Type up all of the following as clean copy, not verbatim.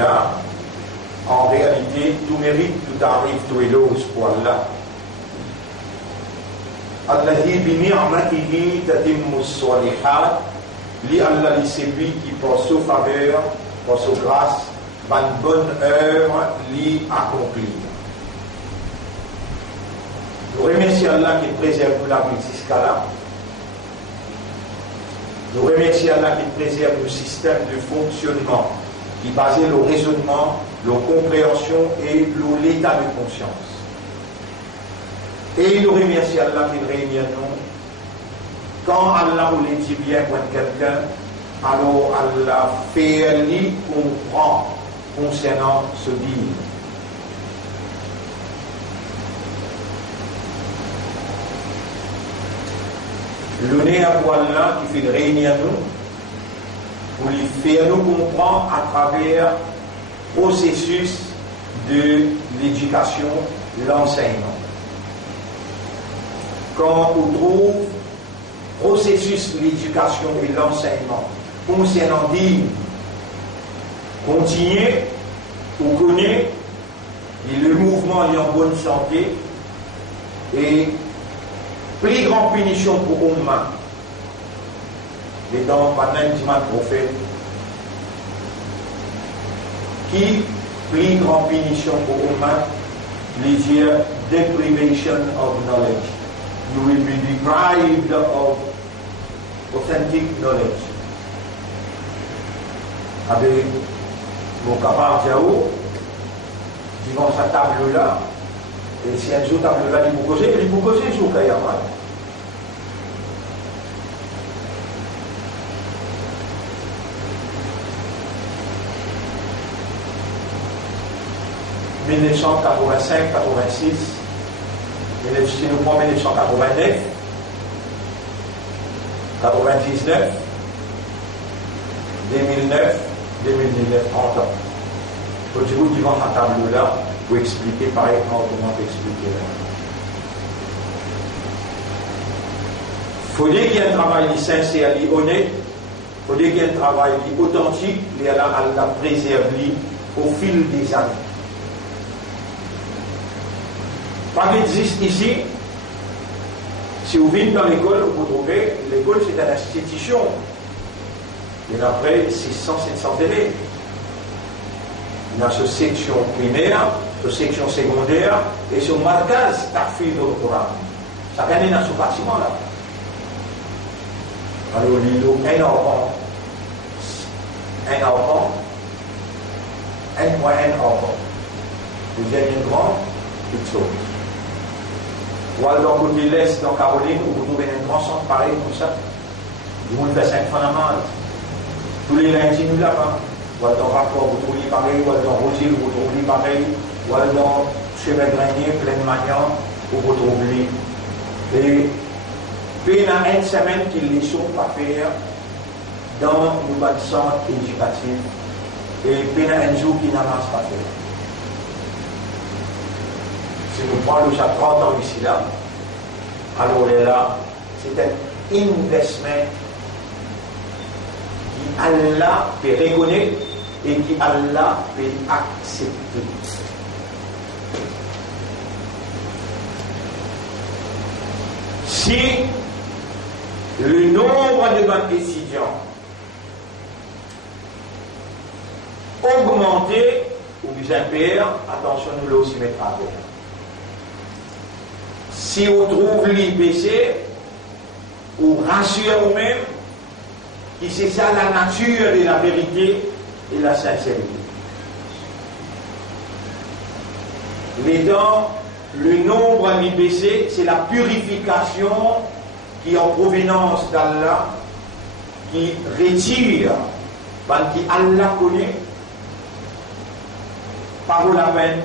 là, en réalité, tout mérite, tout arrive, tout éloge pour Allah. Allahi bi ni'matihi tatimmu s-salihat, li Allah li c'est lui qui par sa faveur, par sa grâce, par une bonne œuvre, li accomplir. Nous remercions Allah qui préserve la vie jusqu'à là. Nous remercions Allah qui préserve le système de fonctionnement qui est basé sur le raisonnement, la compréhension et l'état de conscience. Et nous remercions Allah qui réunit nous. Quand Allah voulait dire bien pour quelqu'un, alors Allah fait lui comprendre concernant ce dire. L'honneur pour Allah qui fait réunir nous, pour lui faire nous comprendre à travers le processus de l'éducation, l'enseignement. Quand on trouve le processus de l'éducation et l'enseignement concernant dire, continuer ou connaître, et le mouvement est en bonne santé, et plus grande punition pour Oumma, les dents pendant du prophète, qui plus grande punition pour Oumma, les dire deprivation of knowledge. You will be deprived of authentic knowledge. Avec mon capable Diao, devant sa table là, et si un jour table là, il vous cause sur Kayama. « 1985, 86, si nous prenons 1989, 99, 2009, 30 ans. Faut que vous devant un tableau là pour expliquer par exemple comment expliquer là. Faut dire qu'il y a un travail sincère, honnête, faut dire qu'il y a un travail authentique, et Allah l'a préservé au fil des années. Pas existe ici. Si vous venez dans l'école, vous trouvez l'école c'est une institution. Il y en a près 600-700 élèves. Il y a cette section primaire, cette section secondaire et ce marquage tafid au Coran. Chacun est dans ce bâtiment là. Alors il y a un enfant, vous avez une grande, toute chose. Ou alors, dans le côté l'Est, dans Caroline, où vous trouvez un grand centre pareil comme ça. Vous avez 5 fondamentales. Tous les lundis, nous là-bas. Ou alors, dans Rapport, vous trouvez pareil. Ou alors, dans Rosier, vous trouvez pareil. Ou alors, dans Chemin Grenier, Pleine Magnan, où vous trouvez. Et puis, il y a une semaine qu'ils ne sont pas faire dans le centre éducatif. Et puis, il y a un jour qu'ils n'amassent pas faire. Si nous prenons déjà 30 ans ici là, alors là, c'est un investment qui Allah peut reconnaître et qui Allah peut accepter. Si le nombre de étudiants augmentait, ou bien père, attention, nous l'avons aussi mettre à terre. Si on trouve l'IPC, ou rassure vous-même, que c'est ça la nature de la vérité et la sincérité. Le nombre en IPC, c'est la purification qui est en provenance d'Allah, qui retire, qui Allah connaît, par la peine,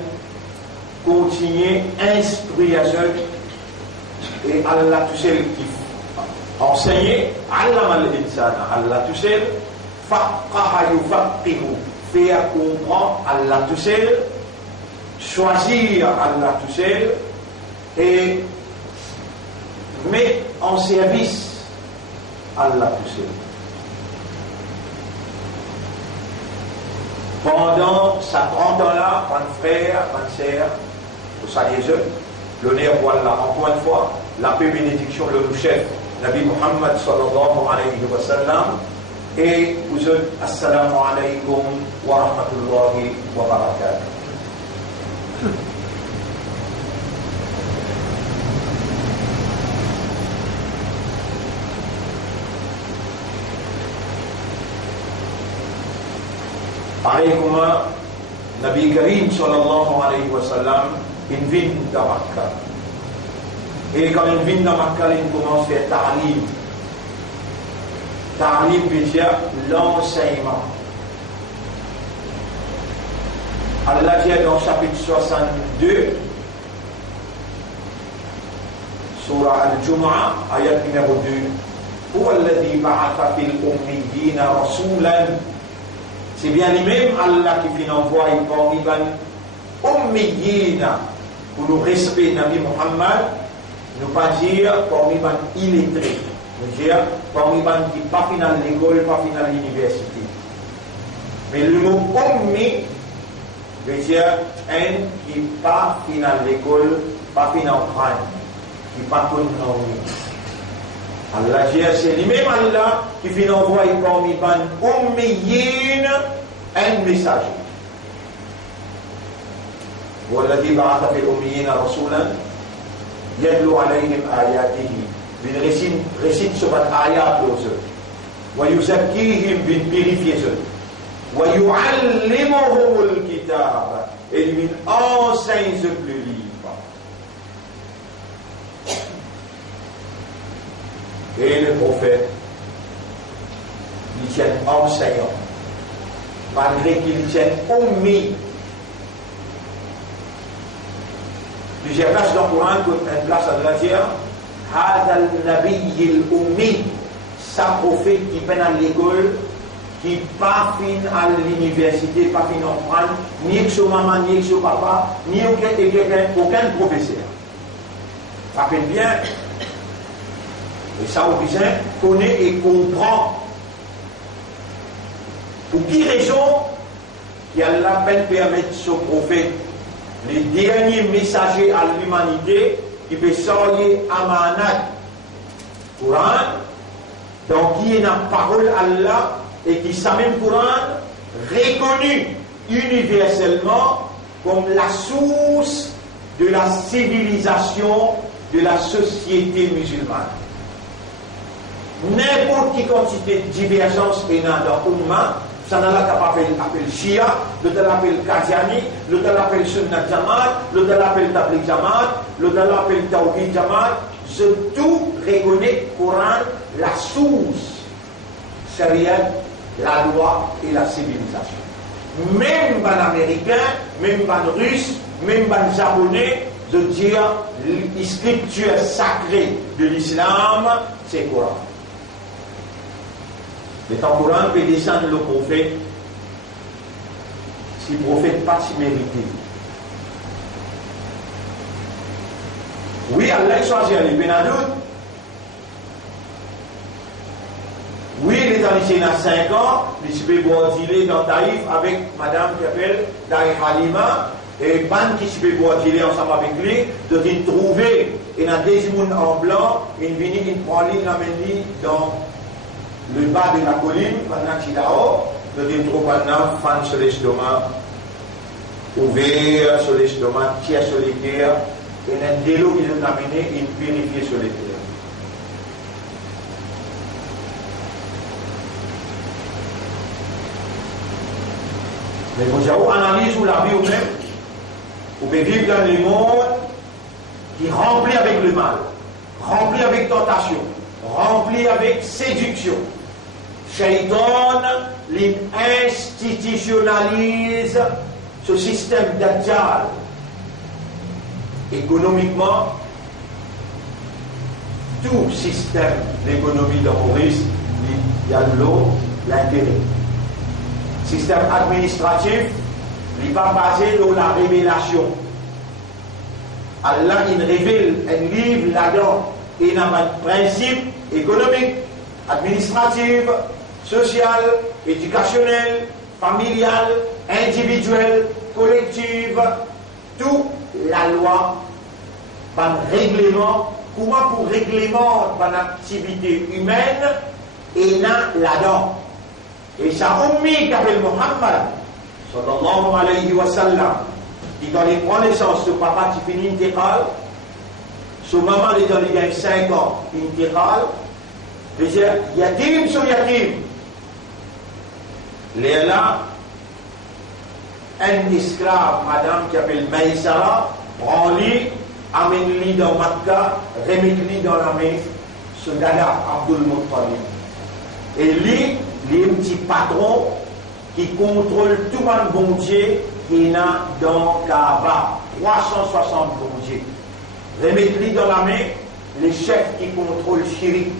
continuer, instruire et Allah tout seul qui enseigne, Allah tout seul, faire comprendre Allah tout seul, choisir Allah tout seul et mettre en service Allah tout seul. Pendant sa 30 ans-là, quand frère, quand sœur, au Salier, l'honneur pour Allah, encore une fois, la paix bénédiction de nos chefs, Nabi Muhammad sallallahu alayhi wa sallam, et vous autres, assalamu alaykum wa rahmatullahi wa barakatuh. Alaykum Nabi Karim sallallahu alayhi wa sallam, une ville de Makkah. Et quand une ville de Makkah, il commence à faire ta'lim. Ta'lim veut dire l'enseignement. Allah dit dans chapitre 62, surah Al-Jumu'ah, ayat numéro 2, هو الذي بعث في الأميين رسولا. C'est bien lui-même Allah qui fait l'envoi parmi les ummiyina pour le respect de Nabi Muhammad, ne pas dire parmi les illettrés, ne dire parmi les qui pas fini l'école, pas fini l'université. Mais le mot ummi veut dire un qui pas fini l'école, pas fini en prendre, qui pas connu en Allah dit, c'est lui-même Allah qui fait l'envoi parmi les ummiyin un messager. والذي بعث في الأميين رسولا يتلو عليهم آياته récite sur votre ayat pour eux ويزكيهم purifier eux ويعلمهم الكتاب et lui enseigne le livre. Et le prophète il tient enseignant malgré qu'il tienne ummi. Plusieurs places dans le Coran, une place à la dire Hada al-Nabi al-Ummi, sa prophète qui peine à l'école, qui pas fin à l'université, pas fin en France, ni avec son maman, ni avec son papa, ni aucun professeur. Ça fait bien. Et ça, au besoin, connaît et comprend. Pour qui raison qu'Allah permet ce prophète, les derniers messagers à l'humanité, qui peut sortir amanat Coran, donc qui est la parole Allah et qui sa même Coran reconnu universellement comme la source de la civilisation de la société musulmane. N'importe quelle quantité de divergence est dans l'Ummah, ça n'a pas appelé Shia, l'autre l'appelle Qadiani, l'autre l'appelle Sunnat Jamaat, l'autre l'appelle Tabligh Jamaat, l'autre l'appelle Tawhid Jamaat. Je tout reconnais Coran, la source, Sharia, la loi et la civilisation. Même les Américains, même les Russes, même les Japonais, de dire la scripture sacrée de l'islam, c'est Coran. Mais quand le Coran peut descendre le prophète, si le prophète pas s'y mérité. Oui, Allah choisit les Benadout. Oui, il est en lycée à 5 ans, il se fait boire dans Taïf avec madame qui s'appelle Daï Halima, et Ban qui se fait boire ensemble avec lui, de les trouver, et dans des mouns en blanc, il vient, il prend l'île, l'amène dans le bas de la colline, pendant qu'il est là-haut, de les trouver maintenant, fan sur l'estomac, ouvert sur l'estomac, tiers sur les terres, et un délo qui est amené, il purifie sur les terres. Mais vous avez analyse ou la vie ou même, vous pouvez vivre dans le monde qui est rempli avec le mal, rempli avec tentation, rempli avec séduction. Shaitan institutionnalise ce système d'adjal. Économiquement, tout système d'économie de Maurice, il y a l'eau, l'intérêt. Système administratif, il n'est pas basé sur la révélation. Allah, il révèle un livre là-dedans. Et il y a un principe économique, administratif, social, éducationnel, familial, individuelle, collective, tout la loi, un règlement, comment pour règlement d'une activité humaine, et là-dedans. Et ça, Ummi qui appelle Muhammad, sallallahu alayhi wa sallam, qui dans les connaissances, ce papa qui finit intégrale, ce maman est dans les 5 ans, intégrale, c'est-à-dire, yatim sur yatim. Les là, un esclave, madame, qui s'appelle Maïsara, prend-lui, amène-lui dans Makkah, remet-lui dans la main, ce dada, Abdul Muttalib. Et lui, il est un petit patron qui contrôle tout le bon Dieu qui est dans Kaaba. 360 bon Dieu. Remet-lui dans la main, les chefs qui contrôlent Syrie.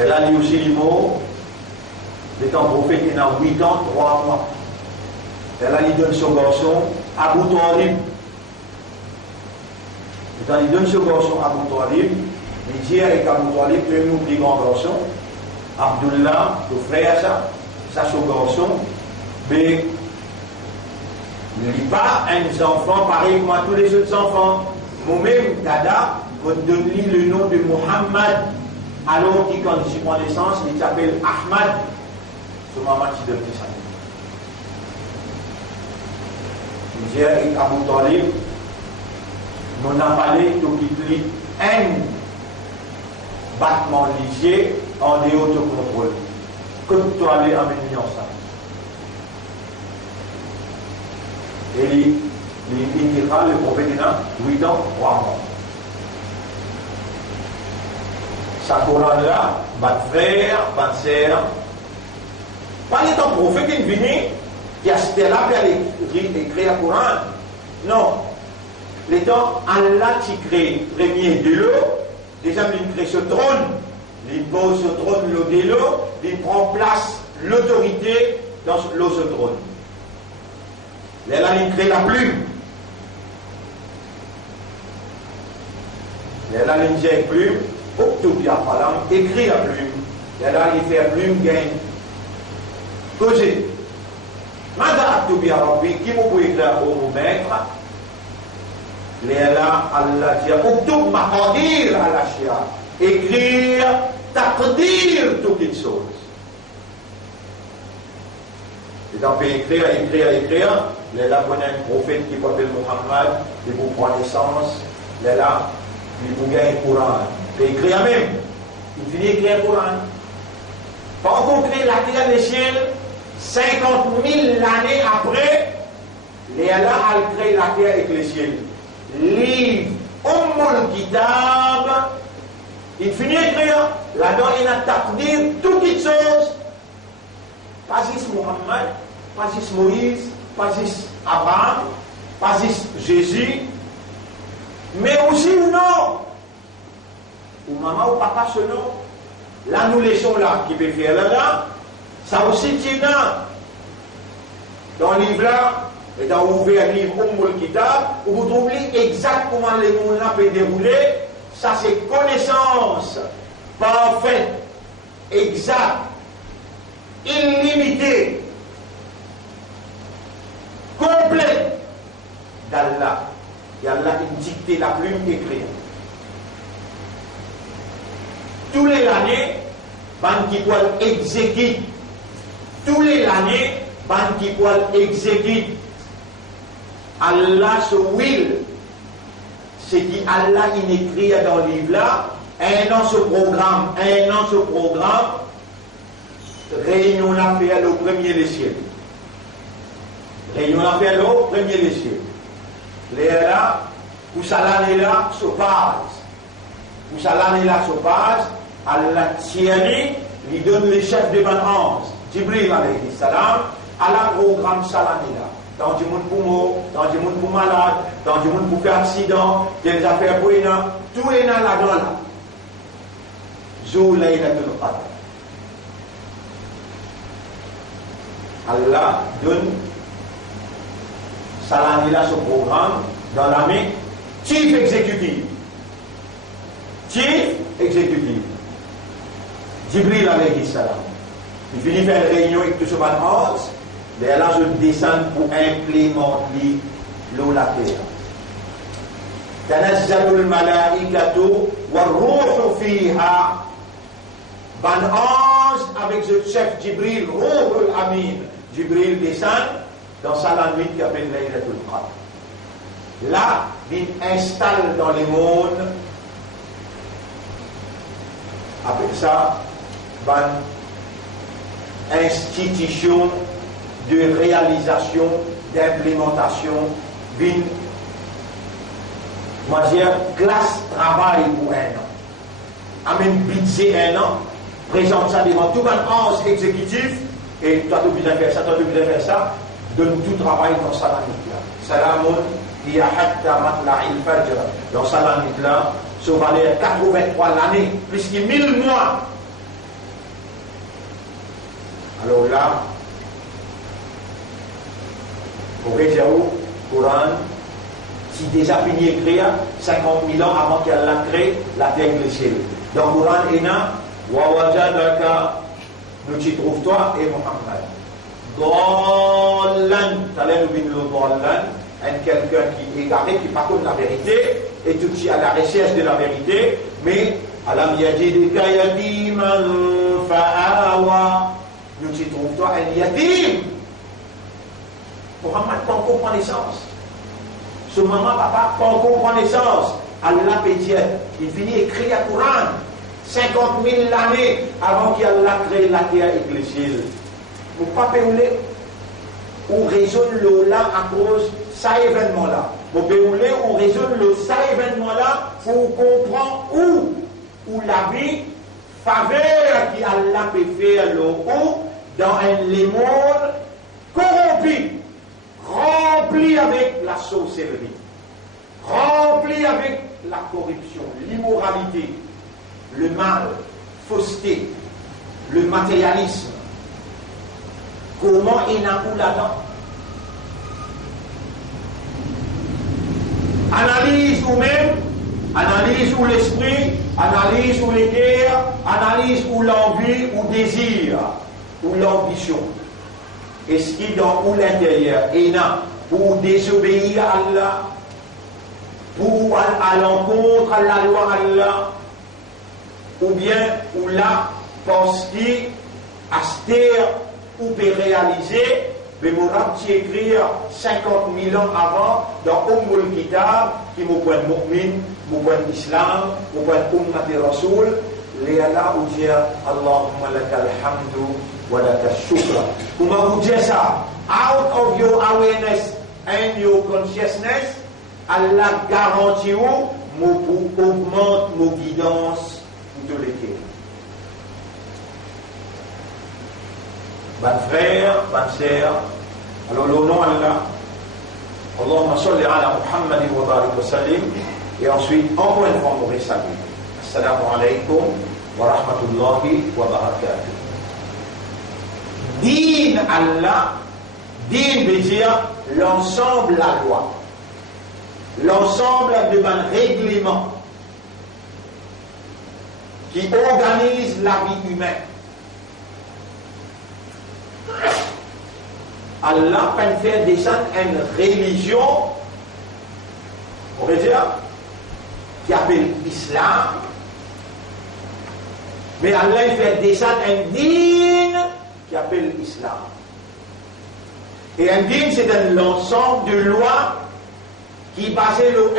Et là, il y a aussi les mots. L'étant prophète, il a 8 ans, 3 mois. Et là, il donne son garçon, Abu Talib. Et quand il donne son garçon, Abu Talib, il dit avec Abu Talib, tu es mon plus grand garçon, Abdullah, le frère, ça, son garçon, mais il n'est pas un enfant pareil comme tous les autres enfants. Moi-même, Dada, me donne-lui le nom de Muhammad, alors qu'il, quand il prend naissance, il s'appelle Ahmad. C'est maman qui donne ça. Il dit avec Abu Talib, mon appelé, tout qui dit, un battement lisier en dehors de contrôle. Comme tu allais amener ça. Et il dira, le prophète dira, 8 ans, 3 mois. Sa Coran là, votre frère, votre sœur, pas les temps prophète qui est venu, qui a cité là, qui a écrit le Coran. Non. Les temps, Allah qui crée premier de l'eau, déjà il crée ce trône, il pose ce trône de l'eau, il prend place l'autorité dans l'eau ce trône. Là, il crée la plume. Là, il dit plume, Octopia Palam, écrit la plume. Là, il fait plume, gagne. Causez. Mada Octopia Rabbi, qui vous pouvez écrire au maître? Là, Allah dit Octob Maqadir al-Ashya. Écrire, taqdir toutes les choses. Et donc, écrire. Là, on a un prophète qui s'appelle Muhammad, qui vous prend naissance. Là, il vous gagne le Coran. Il écrire même. Il finit d'écrire le Coran. Quand on crée la terre des ciels, 50 000 années après, là, elle crée la terre avec les ciels. Livre, Ummul Kitab, il finit d'écrire. Là-dedans, il a taqdir toutes les choses. Pas juste Muhammad, pas juste Moïse, pas juste Abraham, pas juste Jésus, mais aussi ou non, ou maman ou papa ce nom. Là, nous laissons là, qui peut faire là, ça aussi tient dans le livre là, et dans l'ouvert livre Ummul Kitab, où vous trouvez exactement les mots là peuvent dérouler. Ça, c'est connaissance parfaite, exacte, illimitée, complète d'Allah. Et Allah a dicté la plume écrite. Tous les années, ban qui peut exécuter. Tous les années, ban qui peut exécuter. Allah se will. C'est dit Allah il écrit dans le livre là, un an ce programme, réunion la fait au premier des ciels. Réunion la fait au premier des ciels. Là, où ça l'année là se passe. Où ça l'année là se passe, Allah tient, lui donne les chefs de 21. Jibril alayhi salam, Allah programme ça l'année là. Dans du monde pour mort, dans du monde pour malade, dans du monde pour faire accident, des affaires pour les nains, tout est là-dedans là. Zou Laylatul Qadr. Allah donne Salamila ce programme dans la main chief exécutif. Chief exécutif. Jibril alayhi salam. Il finit faire une réunion avec tout ce monde. Et là, je descends pour implémenter l'eau la terre. تنزل الملائكة والروح فيها. Ban ange avec le chef Jibril, Ruhul Amin. Jibril descend dans sa nuit qui appelle Laylatul Qadr. Là, il installe dans les mondes, avec ça, ban institution de réalisation, d'implémentation, d'une classe travail pour un an. Amène budget un an, présente ça devant tout un ange exécutif, et toi tu as besoin de faire ça, toi tu as besoin de faire ça, donne tout travail dans sa langue là. Salamun hiya hatta matla'il fajr. Dans sa langue là, ça va aller 83 l'année, plus que 1000 mois. Alors là, au Rézéro, Coran, si déjà fini écrire 50 000 ans avant qu'elle l'a créé, la terre glissée. Dans le Coran, il y a Wawajadaka, nous t'y trouves toi et Mohammed. Dallan, t'allais nous dire le Dallan, quelqu'un qui est égaré, qui par contre la vérité, et tout de suite à la recherche de la vérité, mais Alam yajidika yatiman fa'awa, nous t'y trouves toi un yatim. Mohammed pas encore connaissance. Ce maman, papa, pas encore connaissance. Allah peut dire, il finit d'écrire le Coran 50 000 années avant qu'Allah crée la terre et le ciel. Vous ne pouvez pas ou raisonne le là à cause de cet événement-là. Vous pouvez ou raisonne le cet événement-là pour comprendre où la vie faveur qu'Allah peut faire le haut dans un monde corrompu, rempli avec la sorcellerie, rempli avec la corruption, l'immoralité, le mal, fausseté, le matérialisme. Comment il n'a pas là-dedans? Analyse vous-même, analyse ou l'esprit, analyse ou les guerres, analyse ou l'envie ou désir, ou l'ambition. Est-ce qu'il dans ou l'intérieur est là pour désobéir à Allah, pour à l'encontre à la loi Allah, ou bien ou là parce qu'il aster ou peut réaliser, mais mon petit écrire 50 000 ans avant dans Ummul Kitab qui me point mu'min, me point islam, me point ummat rasoul, les Allah ou dire Allahumma lakal hamdu wa lakal shukra. Comment vous dire ça? Out of your awareness and your consciousness, Allah garantit vous augmente nos guidances de l'équilibre. Bonne frère, bonne sœur, alors le nom Allah, Allahumma salli ala Muhammad wa barik wa sallim, et ensuite encore une fois nous saluer. Assalamu alaikum wa rahmatullahi wa barakatuh. Din Allah, din veut dire l'ensemble de la loi, l'ensemble de mon règlement qui organise la vie humaine. Allah peut faire descendre une religion, on va dire, qui appelle l'islam, mais Allah fait descendre un dîne qui appelle l'islam. Et un dîne, c'est un ensemble de lois qui basent sur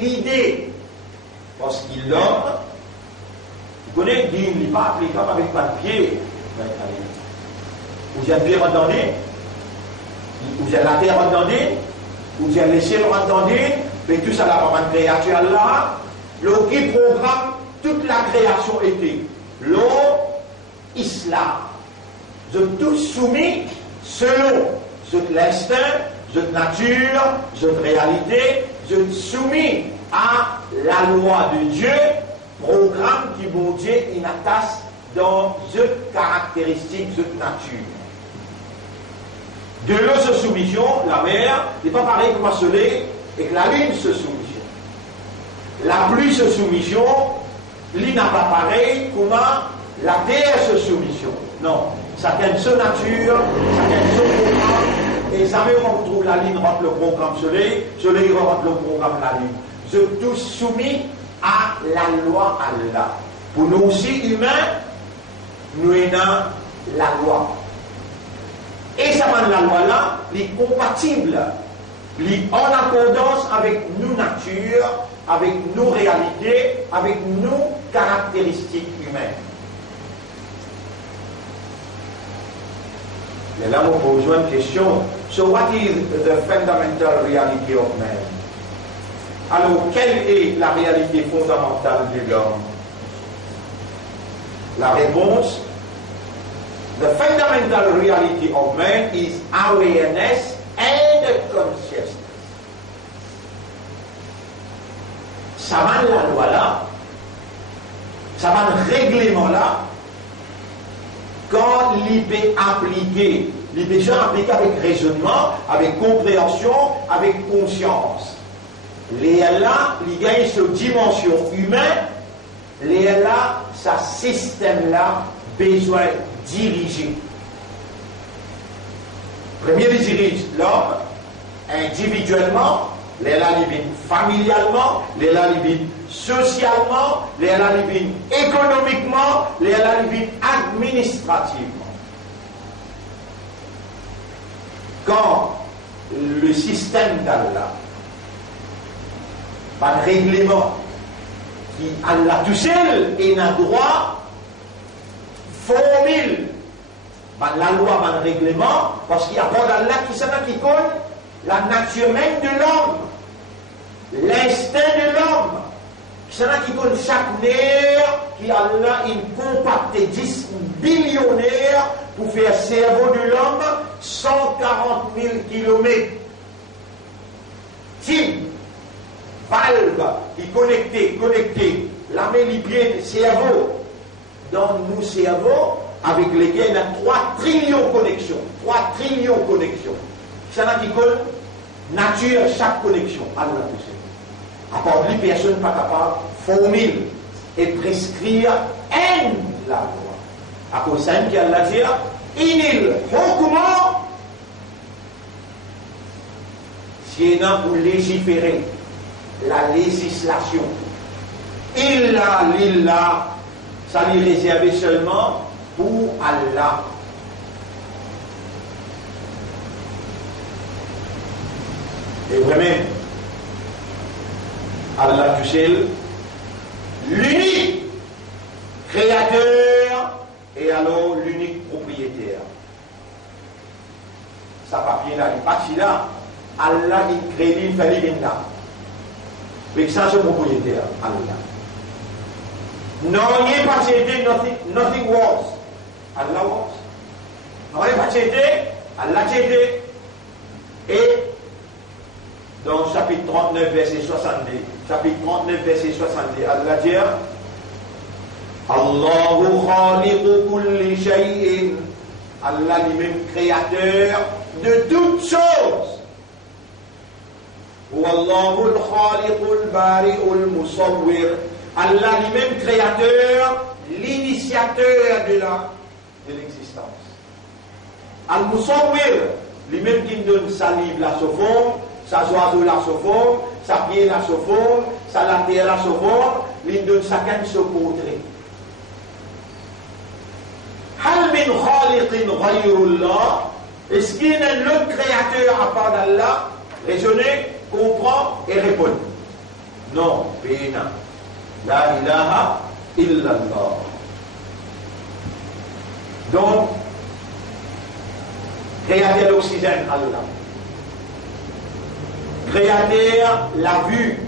l'idée. Parce qu'il l'homme, vous connaissez, le dîne, il n'est pas applicable avec papier. Vous avez bien entendu, vous avez la terre entendu, vous avez les ciels entendu, mais tout ça là, par une créature là, le qui programme toute la création était l'islam. Je tout soumis selon l'instinct, notre nature, notre réalité, je soumis à la loi de Dieu, programme qui mon Dieu il attache dans cette caractéristique, cette nature. De l'eau se soumission, la mer n'est pas pareil comme un soleil et que la lune se soumission. La pluie se soumission, l'île n'a pas pareil comme la terre se soumission. Non, chacun sa nature, chacun son programme, et jamais on trouve la ligne entre le programme soleil rentre le programme la ligne. Je tous soumis à la loi Allah. Pour nous aussi humains, nous avons la loi. Et ça va la loi là, elle est compatible, elle est en accordance avec nos natures, avec nos réalités, avec nos caractéristiques humaines. Et là, on pose une question. So what is the fundamental reality of man? Alors, quelle est la réalité fondamentale de l'homme? La réponse, the fundamental reality of man is awareness and consciousness. Ça va la loi là, ça va le règlement là, quand il peut appliquer, il peut déjà appliquer avec raisonnement, avec compréhension, avec conscience. Les là, il gagne cette dimension humaine, les là, ce système-là, besoin de diriger. Premier, il dirige l'homme individuellement, les là, il vient familialement, les là, il vient socialement, les là, il vient économiquement, les là, il vient administrativement. Quand le système d'Allah, par règlement, qui Allah tout seul et n'a droit, formule, par la loi, par le règlement, parce qu'il y a pas d'Allah qui connaît la nature même de l'homme, l'instinct de l'homme, qui connaît chaque nerf, qui Allah une compacté 10 billionnaires pour faire cerveau de l'homme 140 000 km. Tim, valve qui connecté, la main libre cerveau, dans nos cerveaux, avec lesquels il y a 3 trillions de connexions. 3 trillions de connexions. C'est là qui connaît nature chaque connexion. Allah tout seul. À part lui, personne n'est pas capable de formuler et prescrire la loi. À cause de ça, il y a la dire, inil hukma, si il y a pour légiférer la législation, illa, ça lui est réservé seulement pour Allah. Et vraiment, Allah tout seul, l'unique créateur et alors l'unique propriétaire. Ça papier là, il partit là, Allah il crée, il fait les là. Mais ça c'est propriétaire, Allah. Non, il n'est pas cédé, nothing was. Allah was. Non, il n'est pas cédé, Allah cédé. Et dans chapitre 39, verset 70, chapitre 39, verset 70, Allah dit Allahu khaliqu kulli shay'in. Allah lui-même créateur de toutes choses. Wallahu al-khaliqu al-bari'u al-musawwir. Allah lui-même créateur, l'initiateur de l'existence. Al-musawwir, lui-même qui donne sa livre la forme, sa oiseau la forme, sa pied la forme, sa la terre la forme, il donne chacun ce portrait. Hal min khaliqin ghayrullah, est-ce qu'il y a un autre créateur à part d'Allah? Raisonnez, comprend et répond. Non, péna. La ilaha illallah. Donc, créateur l'oxygène, Allah. Créateur la vue,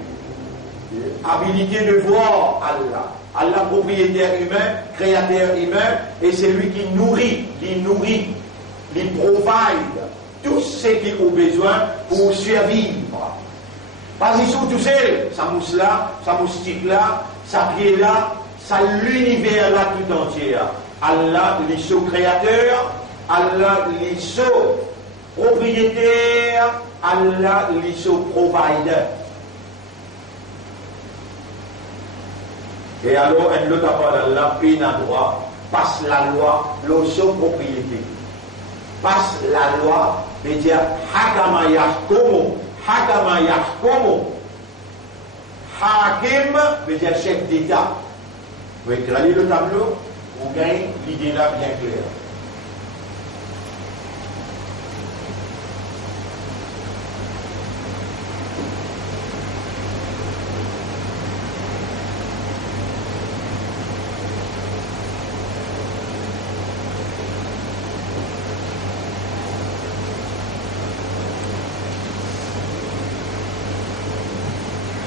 l'habilité de voir, Allah. Allah propriétaire humain, créateur humain, et c'est lui qui nourrit, qui provide tout ce qu'il a besoin pour survivre. Pas ici tout seul, sa mousse là, sa moustique là, sa pied là, sa l'univers là tout entier. Allah, l'ISO créateur, Allah, l'ISO propriétaire, Allah, l'ISO provider. Et alors, un autre appel d'Allah, peine à droit, passe la loi, l'osso propriété. Passe la loi, veut dire hakama yahkumu, hakama yahkumu. Hakim veut dire chef d'État. Vous éclairez le tableau, vous gagnez l'idée là bien claire.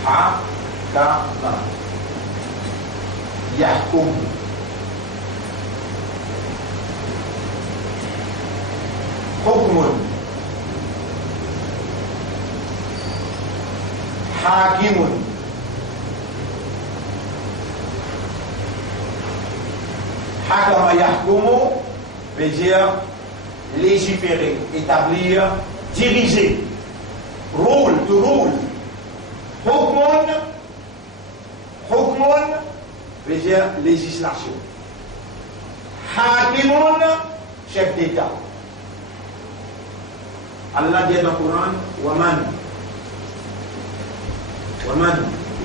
Hakama yahkum hukmun hakimun hakama yahkumu veut dire légiférer, établir, diriger, rule, to rule. Hukmun veut dire législation. Hakimun, chef d'État. Allah dit dans le Coran, Waman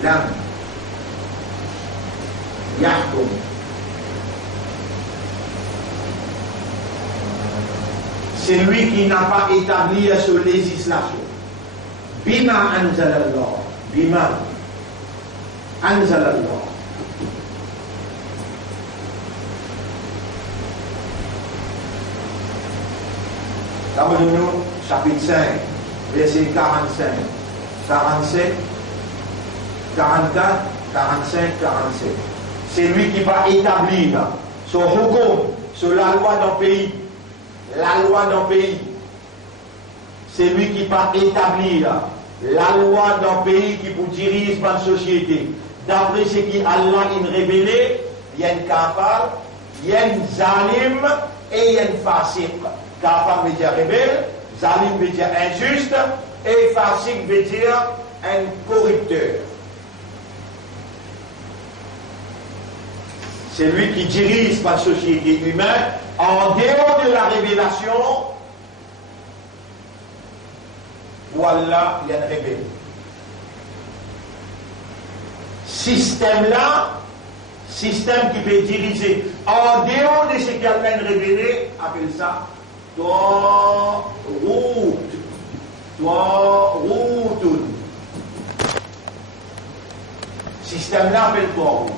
lam yahkum. C'est lui qui n'a pas établi cette législation. Bima anzalallah. Bima anzalallah. Abonnez-nous, chapitre 5, verset 45, 47, 44, 45, 47. C'est lui qui va établir son hukum, sur la loi d'un pays. La loi d'un pays. C'est lui qui va établir la loi d'un pays qui vous dirige dans la société. D'après ce qui Allah a révélé, il y a un kafar, il y a un zalim et il y a un fasik. Kafar veut dire rebelle, zalim veut dire injuste et fasik veut dire un corrupteur. C'est lui qui dirige la société humaine en dehors de la révélation. Voilà, il y a une rebelle. Système-là, système qui peut diriger en dehors de ce qu'Allah a révélé, appelle ça Taghut. Taghut. Système-là appelle Taghut.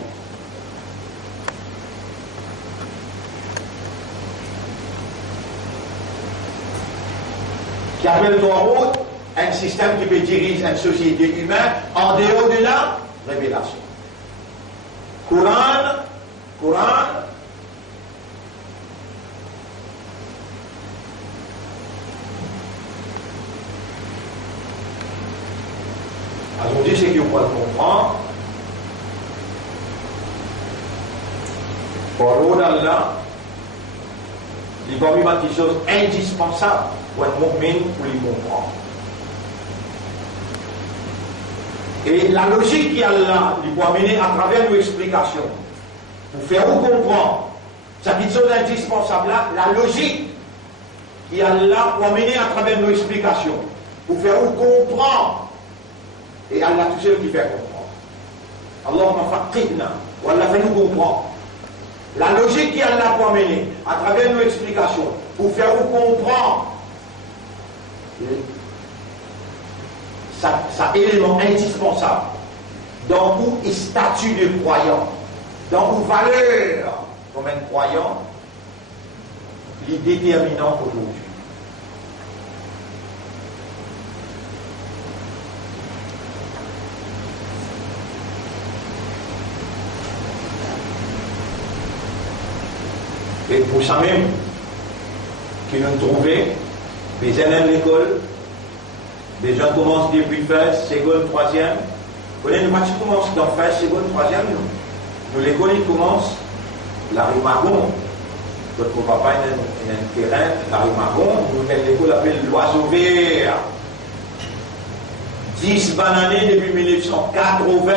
Qui appelle Taghut un système qui peut diriger une société humaine en dehors de la révélation. Coran, aujourd'hui, c'est qu'on peut comprendre. Parole d'Allah, il va y avoir des choses indispensables pour un mu'min pour les comprendre. Et la logique qu'Allah lui peut amener à travers nos explications, pour faire vous comprendre cette chose indispensable là, la logique qu'Allah peut amener à travers nos explications, pour faire vous comprendre. Et Allah tout seul qui fait comprendre. Allahumma faqihna, ou Allah fait nous comprendre. La logique qu'Allah peut amener à travers nos explications, pour faire vous comprendre ça élément indispensable dans tout statut de croyant, dans une valeur comme un croyant, les déterminants aujourd'hui. Et pour ça même, qui nous trouvons, les élèves de l'école, les gens commencent depuis first, seconde, troisième. Vous voyez, le match commence dans first, seconde, troisième. Nous, l'école, il commence la rue Marron. Votre papa, il a un terrain, la rue Marron. Nous, l'école appelle l'oiseau vert. 10 années depuis 1980.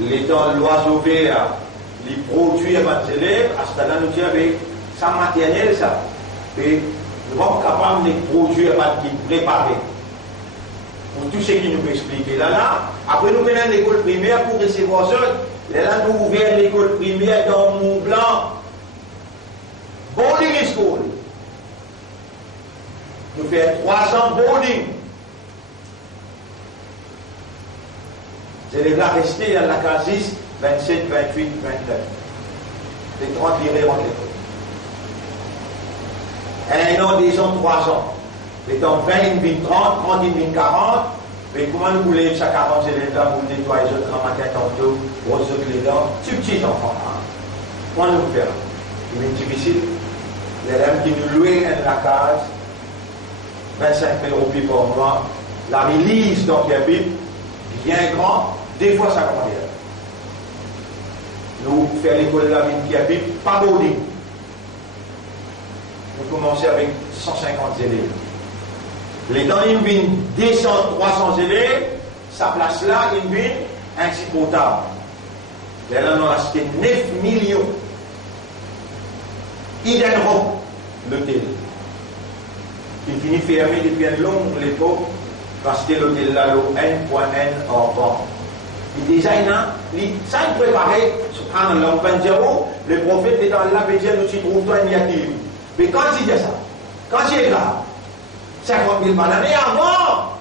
L'étant l'oiseau vert, les produits à votre élèves, à ce temps-là, nous avons sans matériel, ça. Et nous sommes capables de produire à votre qui préparer. Pour tout ce qui nous peut expliquer là. Après, nous venons à l'école primaire pour recevoir ça. Là, nous ouvrons l'école primaire dans Mont Blanc. Boarding school. Nous faisons 3 ans boarding. Les gars restés à la case 10, 27, 28, 29. Les 30 virés en l'école. 1 an, 2 ans, 3 ans. Les temps 20, 20, 30, 30, 20, 40. Mais comment nous voulons chaque 40 élèves là pour nettoyer les autres en matin tantôt, pour eux les dents, ces petits enfants là. Comment nous faire? Il est difficile. Les élèves qui nous louent la case, 25 000 € par mois, la release dans la Bible, bien grand, des fois ça commence. Nous faisons l'école de la Bible qui habite, pas boarding. Nous commençons avec 150 élèves. Les temps, il y a 200, 300 élèves, sa place là, il y a un site potable. Là, on a acheté 9 millions. Il y a l'hôtel. Il finit fermé depuis une longue époque, parce que l'hôtel là, le N.N. enfant. Il déjà, ça il préparait, subhanallah, on va dire, le prophète est dans la bédienne, nous y trouvons un négatif. Mais quand il dit ça, quand il est là, 50 000 balles l'année avant.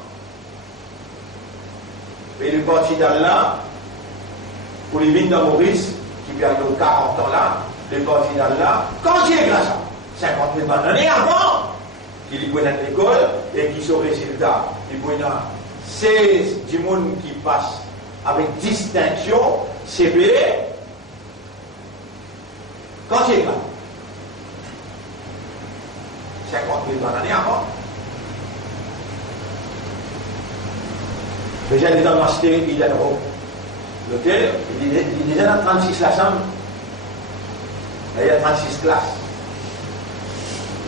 Et le parti d'Allah, pour les vignes de Maurice, qui viennent de 40 ans là, le parti d'Allah, quand il est là, 50 000 balles l'année avant, il y a l'école et qui sont résultats. Il y a 16 du monde qui passe avec distinction, CP. Quand il est là, 50 000 balles l'année avant. Déjà, les gens acheté, il y a l'hôtel, il y a 36 la chambre, il y a 36 classes.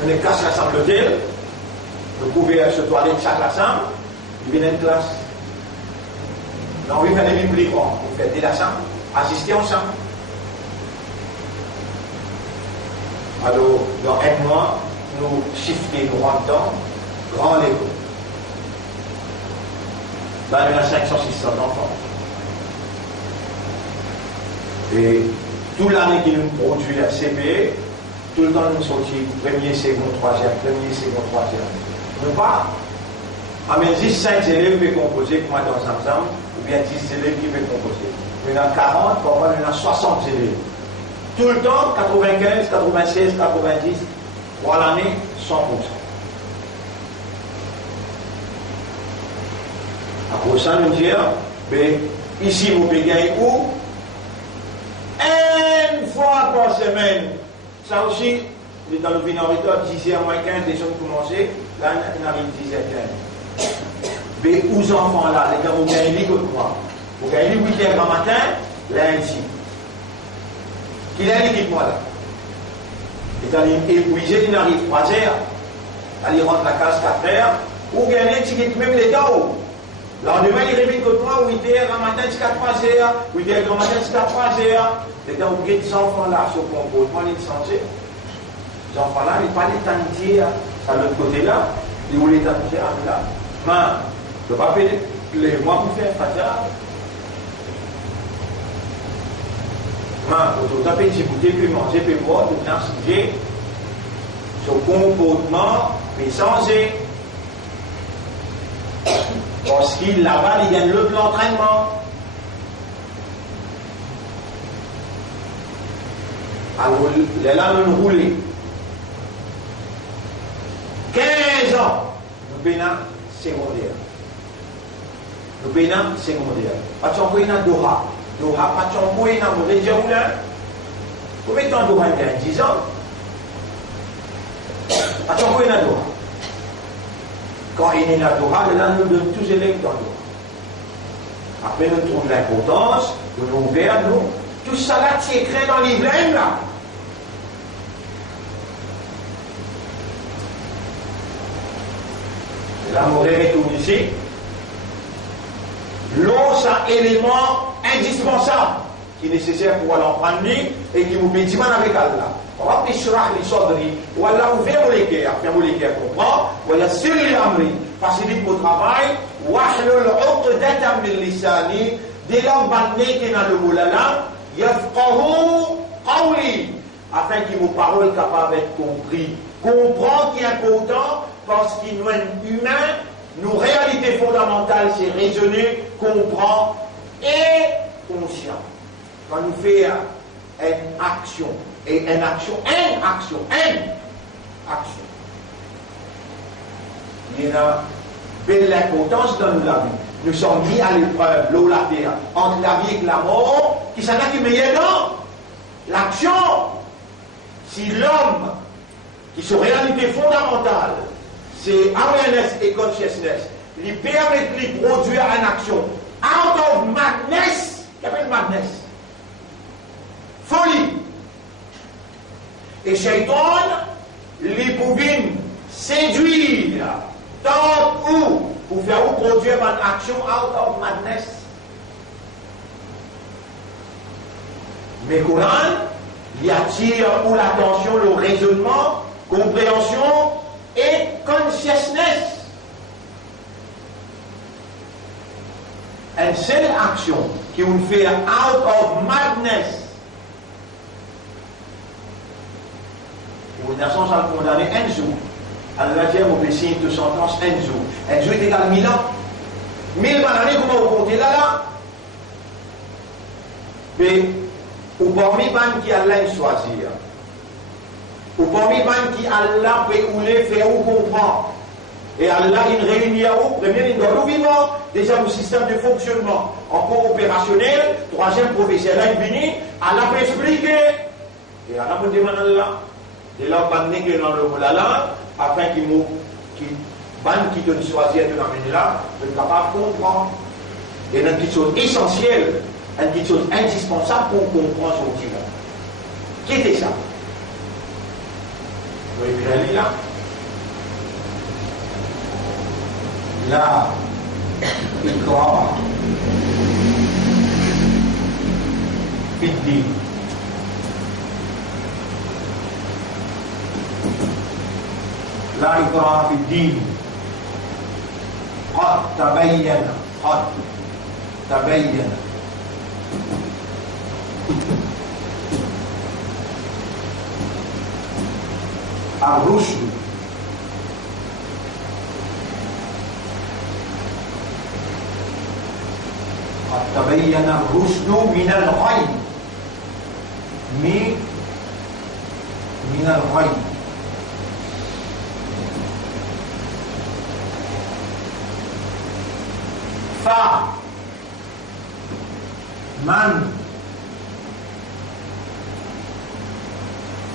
On est casse la chambre l'hôtel, le couvert se toilette chaque la chambre, il vient une classe. Donc, oui, faire des bibliques, on fait de la chambre, assister ensemble. Alors, dans 1 mois, nous shiftons, nous rentrons, grand école. Là, il y a 500-600 enfants. Et toute l'année qui nous produit la CPE, tout le temps nous sortons premier, second, troisième, premier, second, troisième. Nous pas. À mes 10, 5 élèves peuvent composer, comme dans Zamzam, ou bien 10 élèves qui peuvent composer. Il y en a 40, parfois il y en a 60 élèves. Tout le temps, 95, 96, 90, pour l'année, 100%. Après ça, nous disons, mais ici, vous pouvez gagner où? 1 fois par semaine. Ça aussi, dans le minoritaire, 10h moins 15, les choses commencent, là, on arrive 10h15. Mais aux enfants là, les gars, vous gagnez comme moi. Vous gagnez 8h le matin, lundi. Qui est l'équipe moi là? Et dans l'épuisé, il arrive 3h, il rentre la case 4h, ou gagnez même les gars. Lendemain, il revient contre moi, 8h le matin jusqu'à 3h, 8h le matin jusqu'à 3h. Et quand vous avez des enfants là, sur le comportement, ils sont censés. Les enfants là, ils ne parlent pas de dire à l'autre côté là, ils voulaient t'annoncer là. Mais, je ne peux pas payer les mois pour faire ça. Mais, quand on a payé, vous devez manger, puis boire, tout le temps, sujet, sur le comportement, mais sans parce qu'il là-bas, il gagne l'entraînement. Alors, les là, nous roulons. 15 ans, nous payons secondaire. Nous payons secondaire. Pas de chambouille dans Doha. Doha, pas de chambouille dans mon région là. Vous mettez en Doha, il y a 10 ans. Pas de chambouille dans Doha. Quand il est dans Doha, là, nous donnons tous les élèves dans Doha. Après, nous trouvons l'importance de nous ouvrir, nous. Tout ça là, c'est écrit dans les livres là. Là, on retourne ici. L'eau, c'est un élément indispensable. qui est nécessaire pour aller en prendre et qui vous bénit avec Allah. Rabbi shrah li sadri, ou Allah ouvert mon cœur, faire mon cœur comprend, ou yassir li amri, facilite mon travail, wahlul uqdatan min lisani, des langues bannées qui dans le mot la langue, yafqahu qawli, afin que vos paroles capables d'être compris. Comprendre qui est important, parce qu'il nous est humain, nos réalités fondamentales, c'est raisonner, comprendre et conscient. Quand nous faisons une action, et une action. Il y a une belle importance dans la vie. Nous sommes mis à l'épreuve, l'eau, la terre, entre la vie et la mort, qui s'en a qui meilleur dans l'action. Si l'homme, qui sont réalité fondamentale, c'est awareness et consciousness, lui permet de lui produire une action out of madness, qu'est-ce qu'appelle madness? Folie. Et Shaitan, lui pouvait séduire tant ou pour faire ou produire une action out of madness. Mais Coran, il attire pour l'attention, le raisonnement, compréhension et consciousness. Une seule action qui vous fait out of madness. Vous n'avez pas condamné un jour. Allah dit au péché de sentence un jour. Un jour est égal à 1000 ans. 1000 années, comment vous comptez là? Mais, ou parmi les qui Allah choisir, ou parmi les qui Allah peut faire ou comprendre, et Allah il réunit à vous, premier dans le vivant, déjà le système de fonctionnement, encore opérationnel, troisième professionnel, il vient, Allah peut expliquer, et Allah peut demander à Allah. Et là, on va dans le mot là, afin qu'il qui donne choisir de l'amener là, de ne pas comprendre. Et une petite chose essentielle, une petite chose indispensable pour comprendre son petit monde. Qui était ça? Vous voyez bien là? Là, il croit. Il dit. لا إكراه في الدين قد تبين الرشد قد تبين الرشد من الغي من الغي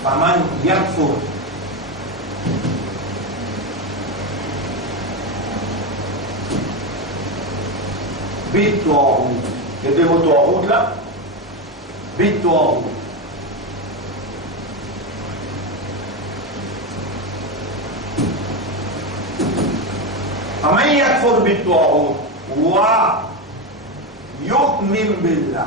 فمن يكفر بالطاغوت. Les deux mots طاغوت là, بالطاغوت. فمن يكفر بالطاغوت ويؤمن بالله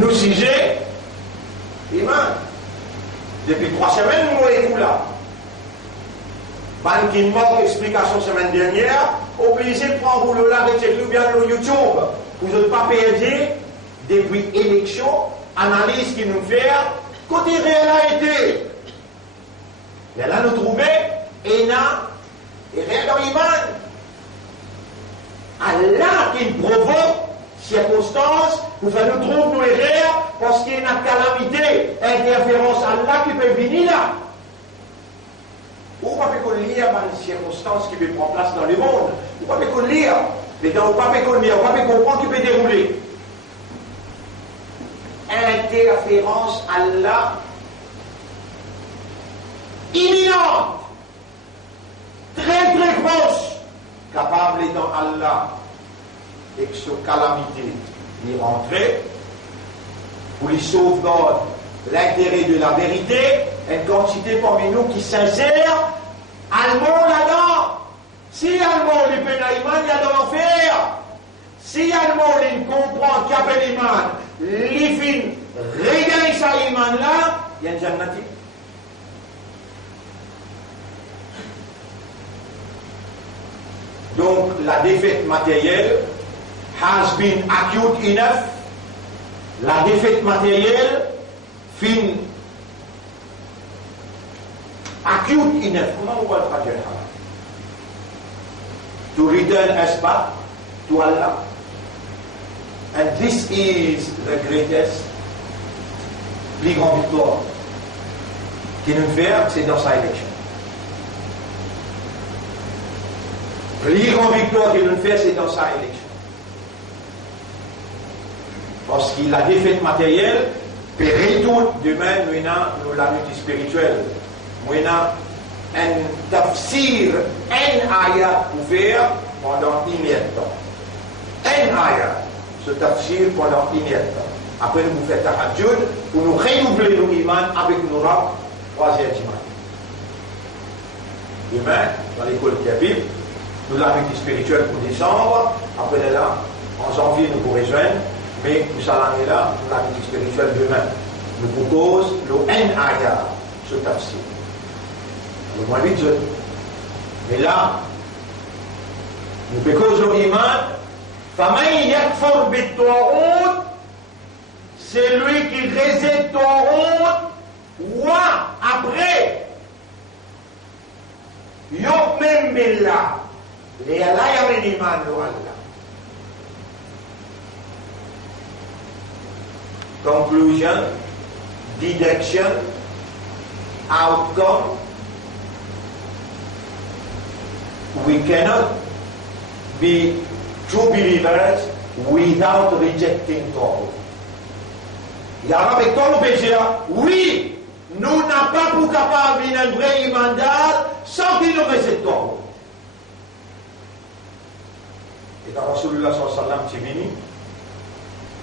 nous sujet Iman depuis 3 semaines nous sommes là. Ban qui manque explication semaine dernière, obligé de prendre le live et checker bien le YouTube. Vous ne pas perdre depuis élection, analyse qui nous fait, côté réalité. Mais là nous trouvons, et rien dans l'Iman. Allah qui provoque circonstances pour faire nous trouver nos erreurs parce qu'il y a une calamité, interférence Allah qui peut venir là. Ou pas peut lire les circonstances qui peuvent prendre place dans le monde. Ou pas peut lire, mais dans pas peut lire, ou pas peut comprendre qui peut dérouler. Interférence Allah imminente, très très proche, capable étant Allah, et que cette calamité y rentrer, pour les sauvegarde l'intérêt de la vérité, une quantité parmi nous qui s'insère, allemand là-dedans. Si allemand les pénaïman, il y a de l'enfer. Si allemand il comprend qu'il y a pénaïman, les fins, regagne sa iman là, il y a une jannati. Donc la défaite matérielle has been acute enough. La défaite matérielle fin acute enough. Comment on va le traduire? To return us back to Allah. And this is the greatest, plus grande victoire qu'il nous fait, c'est dans sa élection. Plus grande victoire qu'il nous fait, c'est dans sa élection. Parce qu'il a défaite matérielle, périt tout, demain, nous la lutte spirituelle. Nous un tafsir, un ayat ouvert pendant une heure de temps. Un ayat, ce tafsir pendant une heure de temps. Après, nous faisons tahajjud pour nous renouveler nos imans avec nos rabbes, 3e dimanche. Demain, dans l'école Kabib, nous la lutte spirituelle pour décembre. Après là, en janvier, nous pourrons rejoindre. Mais nous allons là, nous la lutte spirituelle demain. Nous proposons le ayat, ce tafsir. Le moins vite, mais là, nous faisons l'iman, فَمَنْ يَكْفُرْ بِالطَّاغُوتِ, c'est lui qui réside Taout, ou après, يُؤْمِنْ بِاللَّهِ, les Allah yamin iman de Allah. Conclusion, deduction, outcome. We cannot be true believers without rejecting Torah. Il y a avec Torah PGA, oui, nous n'avons pas pour capable d'un vrai mandat sans qu'il nous rejette Torah. Et dans Rasulullah sallallahu alayhi wa sallam, Tivini,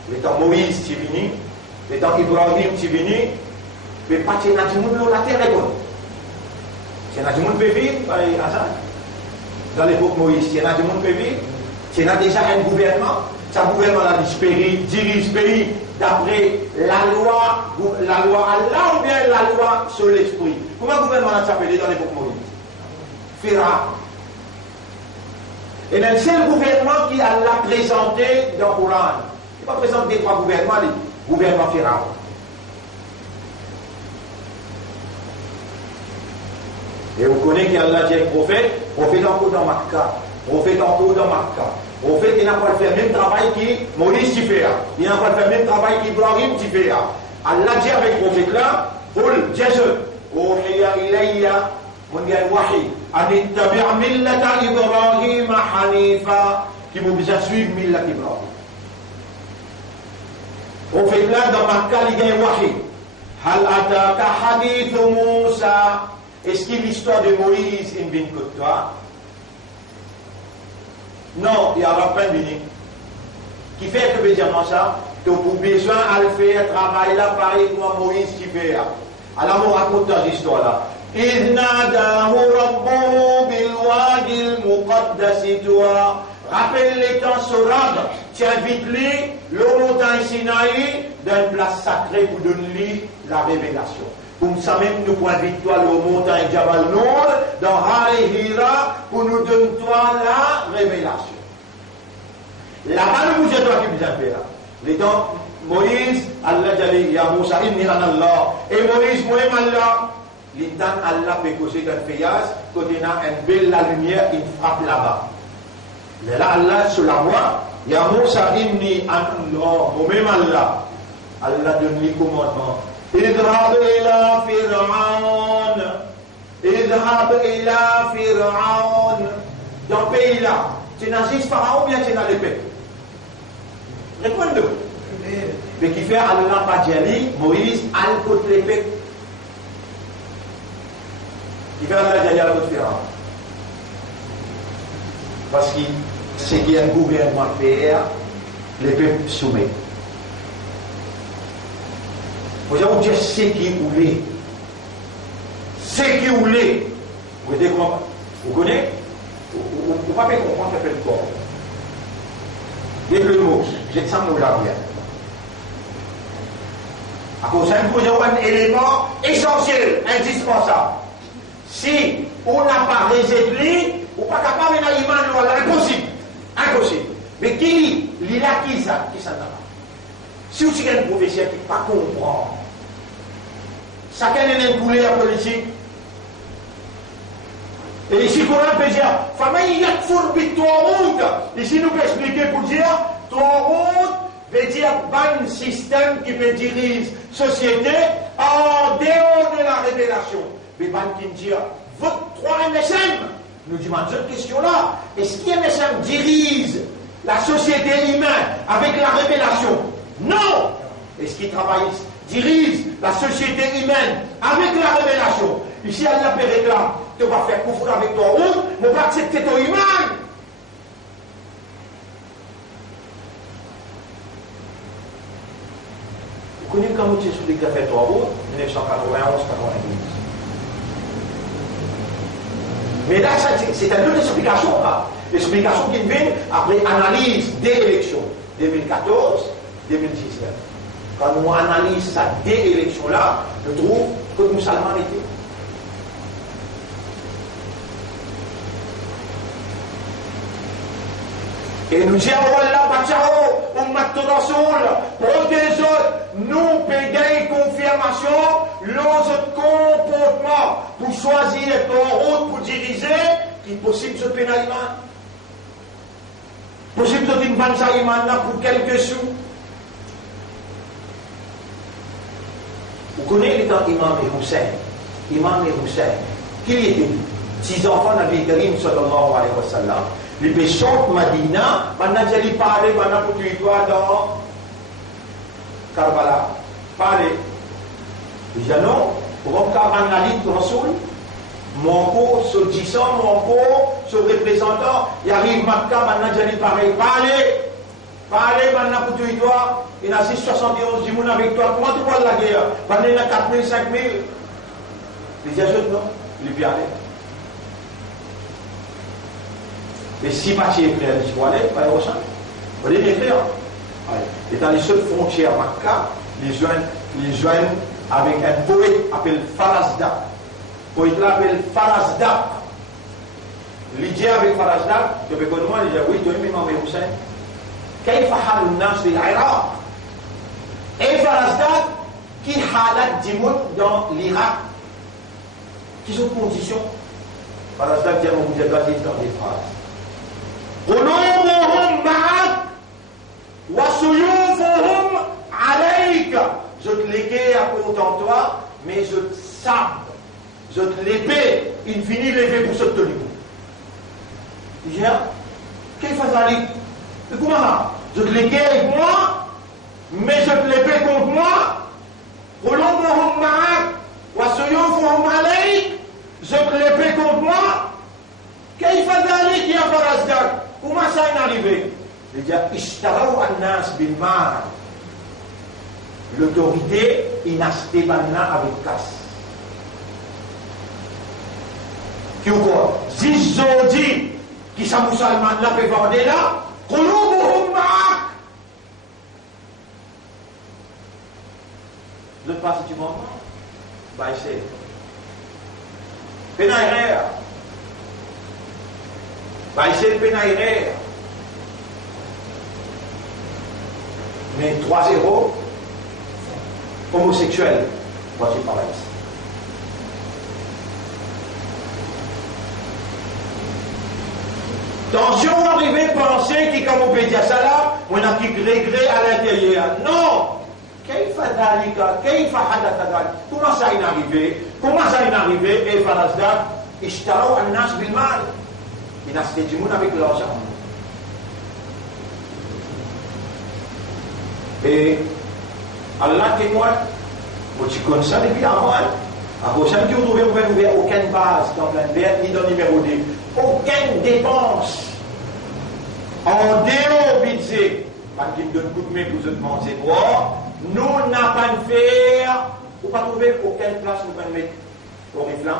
l'étant Moïse Tivini, l'étant Ibrahim Tivini, mais pas qu'il y a du monde la terre est bonne. Il y a du monde qui vit, dans l'époque Moïse, il y a du monde qui vit, il y a déjà un gouvernement, ce gouvernement dirige le pays d'après la loi Allah ou bien la loi sur l'esprit. Comment le gouvernement s'appelait dans l'époque Moïse? Pharaon. Et le seul gouvernement qui Allah présenté dans le Coran, il ne pas présenté trois gouvernements, le gouvernement Pharaon. Et vous connaissez qu'Allah dit prophète encore dans Makkah, prophète encore dans Makkah. Prophète, il n'a pas fait le même travail que Moïse fait. Il n'a pas fait le même travail qu'Ibrahim fait. Allah dit avec le prophète là, قل جزء أوحي إلي من الوحي أن اتبع ملة إبراهيم حنيفا qui m'ont besoin de suivre Millat Ibrahim. Prophète là dans Makkah, il y a un wahi. هل أتاك حديث موسى. Est-ce que l'histoire de Moïse est bien que toi? Non, il y a pas de qui fait que je dire ça, que pour besoin de faire travail là pareil comme Moïse qui fait. Alors on raconte cette histoire là. إذ ناداه ربه بالوادي المقدس طوى. Rappelle les temps Sorad, tu invites lui, le montagne Sinaï, d'une place sacrée pour donner la révélation. Comme ça même, nous pouvons inviter toi le montagne Jabal Nour, dans Hari Hira, pour nous donner toi la révélation. Là-bas, nous c'est toi qui nous appelle. Les temps, Moïse, Allah Jali, Ya Moussa, inni an Allah. Et Moïse, moi-même Allah. L'intan Allah peut causer d'un fayaz, côté n'a une belle la lumière, il frappe là-bas. Mais là, Allah, sur la voie, Ya Moussa, inni an Allah. Moi-même Allah. Allah donne les commandements. اذهب إلى فرعون اذهب إلى فرعون. Dans le pays là, tu n'as juste Pharaon ou bien tu n'as l'épée? Réponds-nous. Mais qui fait Allah Padjali, Moïse, al-Côte l'épée. Qui fait Allah Padjali al-Côte Pharaon. Parce que c'est qu'il y a un gouvernement faire, les peuples soumettent. Vous avez dit c'est qui voulait. C'est qui voulait. Vous voyez comment? Vous connaissez? Vous ne pouvez pas comprendre ce qu'elle fait le corps. Et le mot, j'ai ça mot là bien. À cause d'un élément essentiel, indispensable. Si on n'a pas réservé, on n'est pas capable de faire impossible. Impossible. Mais qui il a qui ça? Qui ça n'a pas? Si vous avez un professeur qui ne pas comprendre, ça qu'elle est coulé en politique. Et ici, Coran peut dire, famille, il y a trois routes. Ici, nous pouvons expliquer pour dire, trois routes veut dire un système qui peut diriger la société en dehors de la révélation. Mais ban qui dit, votre trois MSM, nous demandons cette question-là. Est-ce que MSM dirige la société humaine avec la révélation? Non! Est-ce qu'il travaille, dirige la société humaine avec la révélation? Ici, Allah peut réclamer, tu vas faire confondre avec ton route, mais pas accepter ton humain. Vous connaissez quand vous êtes sur les cafés ton route, 1991-92. Mais là, c'est une autre explication, là. L'explication qui vient après analyse des élections 2014-2019. Quand on analyse ça des élections-là, je trouve que nous sommes arrêtés. Et nous disons, voilà, Bachao, pour que les autres, nous payons confirmation, l'autre comportement pour choisir ton route pour diriger, qui est possible de pénaliser. Possible de une vanne pour quelques sous. Vous connaissez les temps Imam et Hussein. Imam et Hussein. Qui était? 6 enfants Nabi Karim sallallahu alayhi wa sallam. Les péchants de Madina, maintenant j'allais parler, maintenant pour tu toi dans Karbala. Parler. Je dis non, pour qu'on analyse le Rasoul, mon co, ce disant, mon co, ce représentant, il arrive Makka, maintenant j'allais parler. Parler maintenant pour tu toi, il y a 671 du monde avec toi, comment tu parles la guerre? Pendant il y a 4000, 5000. Les ajoute non, il est bien allé. Et si Machi est clair, il faut aller, pas au sein. Vous voyez l'écrire. Et dans les seules frontières Makka, les joignent avec un poète appelé Farazdak. Le poète là appelle Farazdak. L'idée avec Farazdak, je vais connaître, il dit oui, tu es Imam Hussein. كيف حال الناس في العراق؟ Et Farazdak, qui halat Dimoun dans l'Irak? Qui sont conditions? Farazdak dit à mon Dieu dans des phrases. قلوبهم معك وسيوفهم عليك. Je te l'ai à contre toi, mais je te sabre, je te l'épée, il finit l'épée pour se tenir. Il dit, qu'est-ce que ça dit? Comment? Je te l'ai avec moi, mais je te l'épée contre moi. قلوبهم معك وسيوفهم عليك. Je te l'épée contre moi. كيف ذلك يا فرزدق? Comment ça est arrivé? Il dit, اشتروا الناس بالمال. L'autorité, il n'a acheté maintenant avec casse. Qui ou quoi? Zizodi, qui sont musulmans là, peut vendre là, قلوبهم معك. Je ne sais pas si tu m'entends. Bah, essaye. Pénaïrère. Bah, essaye le pénaïrère. Mais 3-0, homosexuel. Voici pareil. Attention, on arrive à penser que comme on peut dire ça là, on a un petit gré à l'intérieur. Non! Comment ça est arrivé? Comment ça est arrivé? Et Farazdak, اشتروا الناس بالمال. Il a acheté du monde avec l'argent. Et Allah témoigne, tu connais ça depuis avant. À prochaine qui vous trouvez aucune base dans plein vert ni dans le numéro 2. Aucune dépense en dehors budget. Quand il donne coup de main pour se demander quoi, nous n'avons pas de faire, ou pas trouver aucune place nous pouvons mettre au réflexe.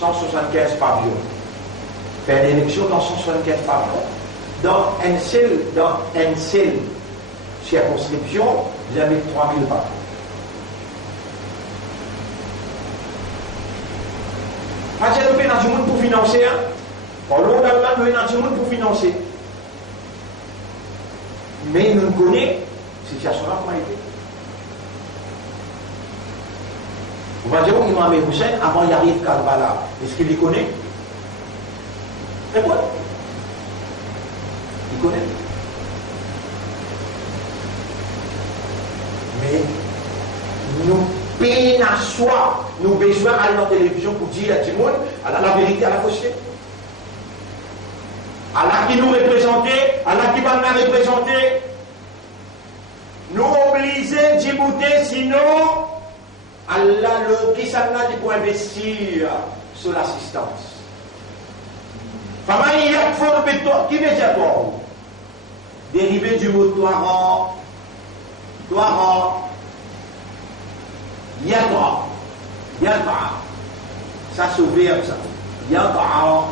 175 pavillons. Faire l'élection dans 175 pavillons. Dans une seule circonscription, vous avez 3000 pavillons. Pas de nous dans du monde pour financer. Pour l'autre, nous avons du monde pour financer. Mais nous connaissons cette situation-là comment elle était. Vous va dire, Imam Hussein, avant il arrive Karbala, est-ce qu'il y connaît? Répondez. Il connaît. Mais nous payons à soi, nous besoin à la télévision pour dire à tout le monde, à la vérité, à la fausseté. À la qui nous représentait, à la qui va nous représenter. Nous obligés d'y bouter, sinon, Allah, le qui s'en a dit pour investir sur l'assistance. Qui veut dire quoi? Dérivé du mot toiran, yadra, ça c'est le verbe ça, yadra,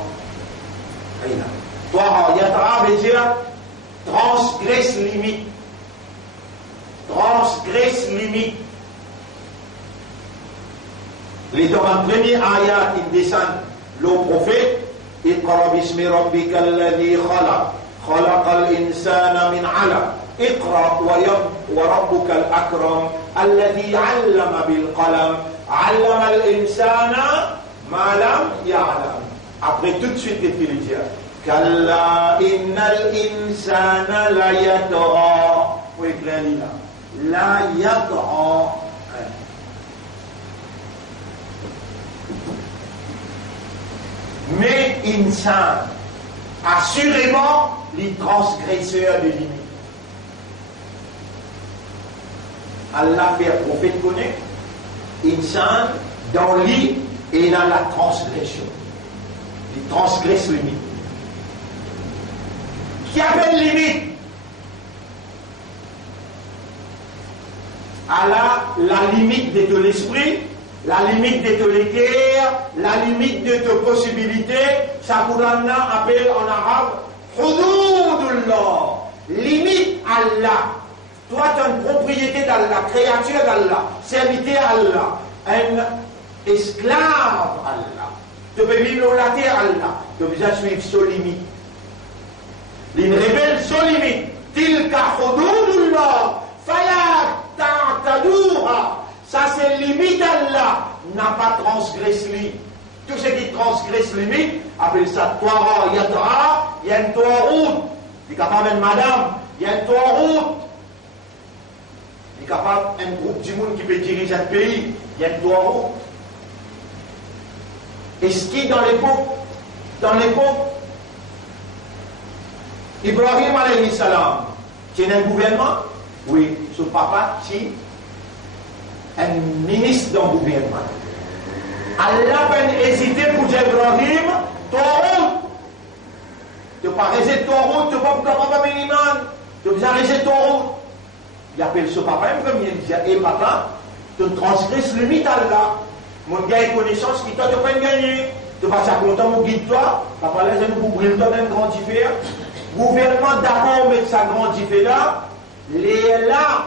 toiran, yadra veut dire transgresse limite, les dans la première ayat qui descend le prophète اقرأ باسم ربك الذي خلق الإنسان من علق اقرأ وربك الأكرم الذي علم بالقلم علم الإنسان ما لم يعلم. Après tout de suite il dit كلا إن الإنسان لا يطغى. Oui, لا يطغى. Mais insan, assurément, les transgresseurs de limites. Allah fait un prophète connaît, insan, dans lui et dans la transgression. Il transgresse limite. Qui appelle limite? Allah, la limite de l'esprit, la limite de ton cœur, la limite de tes possibilités, ça Qur'an appelle en arabe Hududullah, limite Allah. Toi, tu as une propriété d'Allah, créature d'Allah, serviteur Allah, un esclave Allah. Tu peux minolater Allah, tu peux suivre son limite. Il révèle son limite. Tilka Hududullah, fala ta'taduha. Ça, c'est limite Allah, n'a pas transgressé. Tout ce qui transgresse limite, appelle ça Toara, Yadra, il y a une Toarout. Il est capable de madame, il y a une Toarout. Il est capable un groupe du monde qui peut diriger un pays, il y a une Toarout. Et ce qui, dans l'époque, Ibrahim alayhi salam, qui est un gouvernement, oui, son papa, qui un ministre d'un gouvernement. Allah n'a hésité pour dire Ibrahim, ton route. Tu n'as pas réalisé ton route, tu n'as pas minimum, tu as réalisé ton route. Il appelle ce papa, comme il dit, et papa, tu transgresses le mythe Allah. Mon gars est connaissance qui t'a pas gagné. Tu vas être content, mon guide toi. Papa, là, je vais vous brûler dans un grand différent. Gouvernement d'accord mettre sa grande différent là. Les là,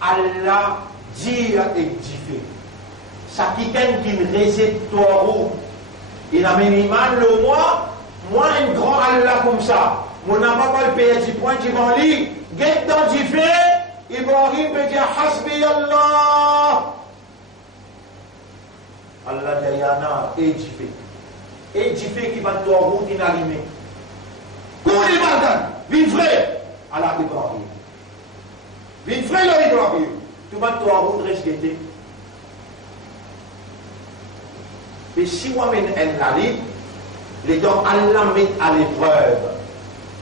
Allah dire et diffé. Ça qui gagne qui récite Torah. Il a minimal le moi un grand Allah comme ça. Mon n'a pas le payer du point qui va lire. Get dans diffé. Ibrahim peut dire Hasbi Allah. Allah Dayana édifié. Édifié qui va Torah inanimé. Pour les malades, vite vrai, Allah Ibrahim. Vite vrai le Ibrahim. Tout le monde doit redresser. Et si on met un lali, les dents Allah met à l'épreuve.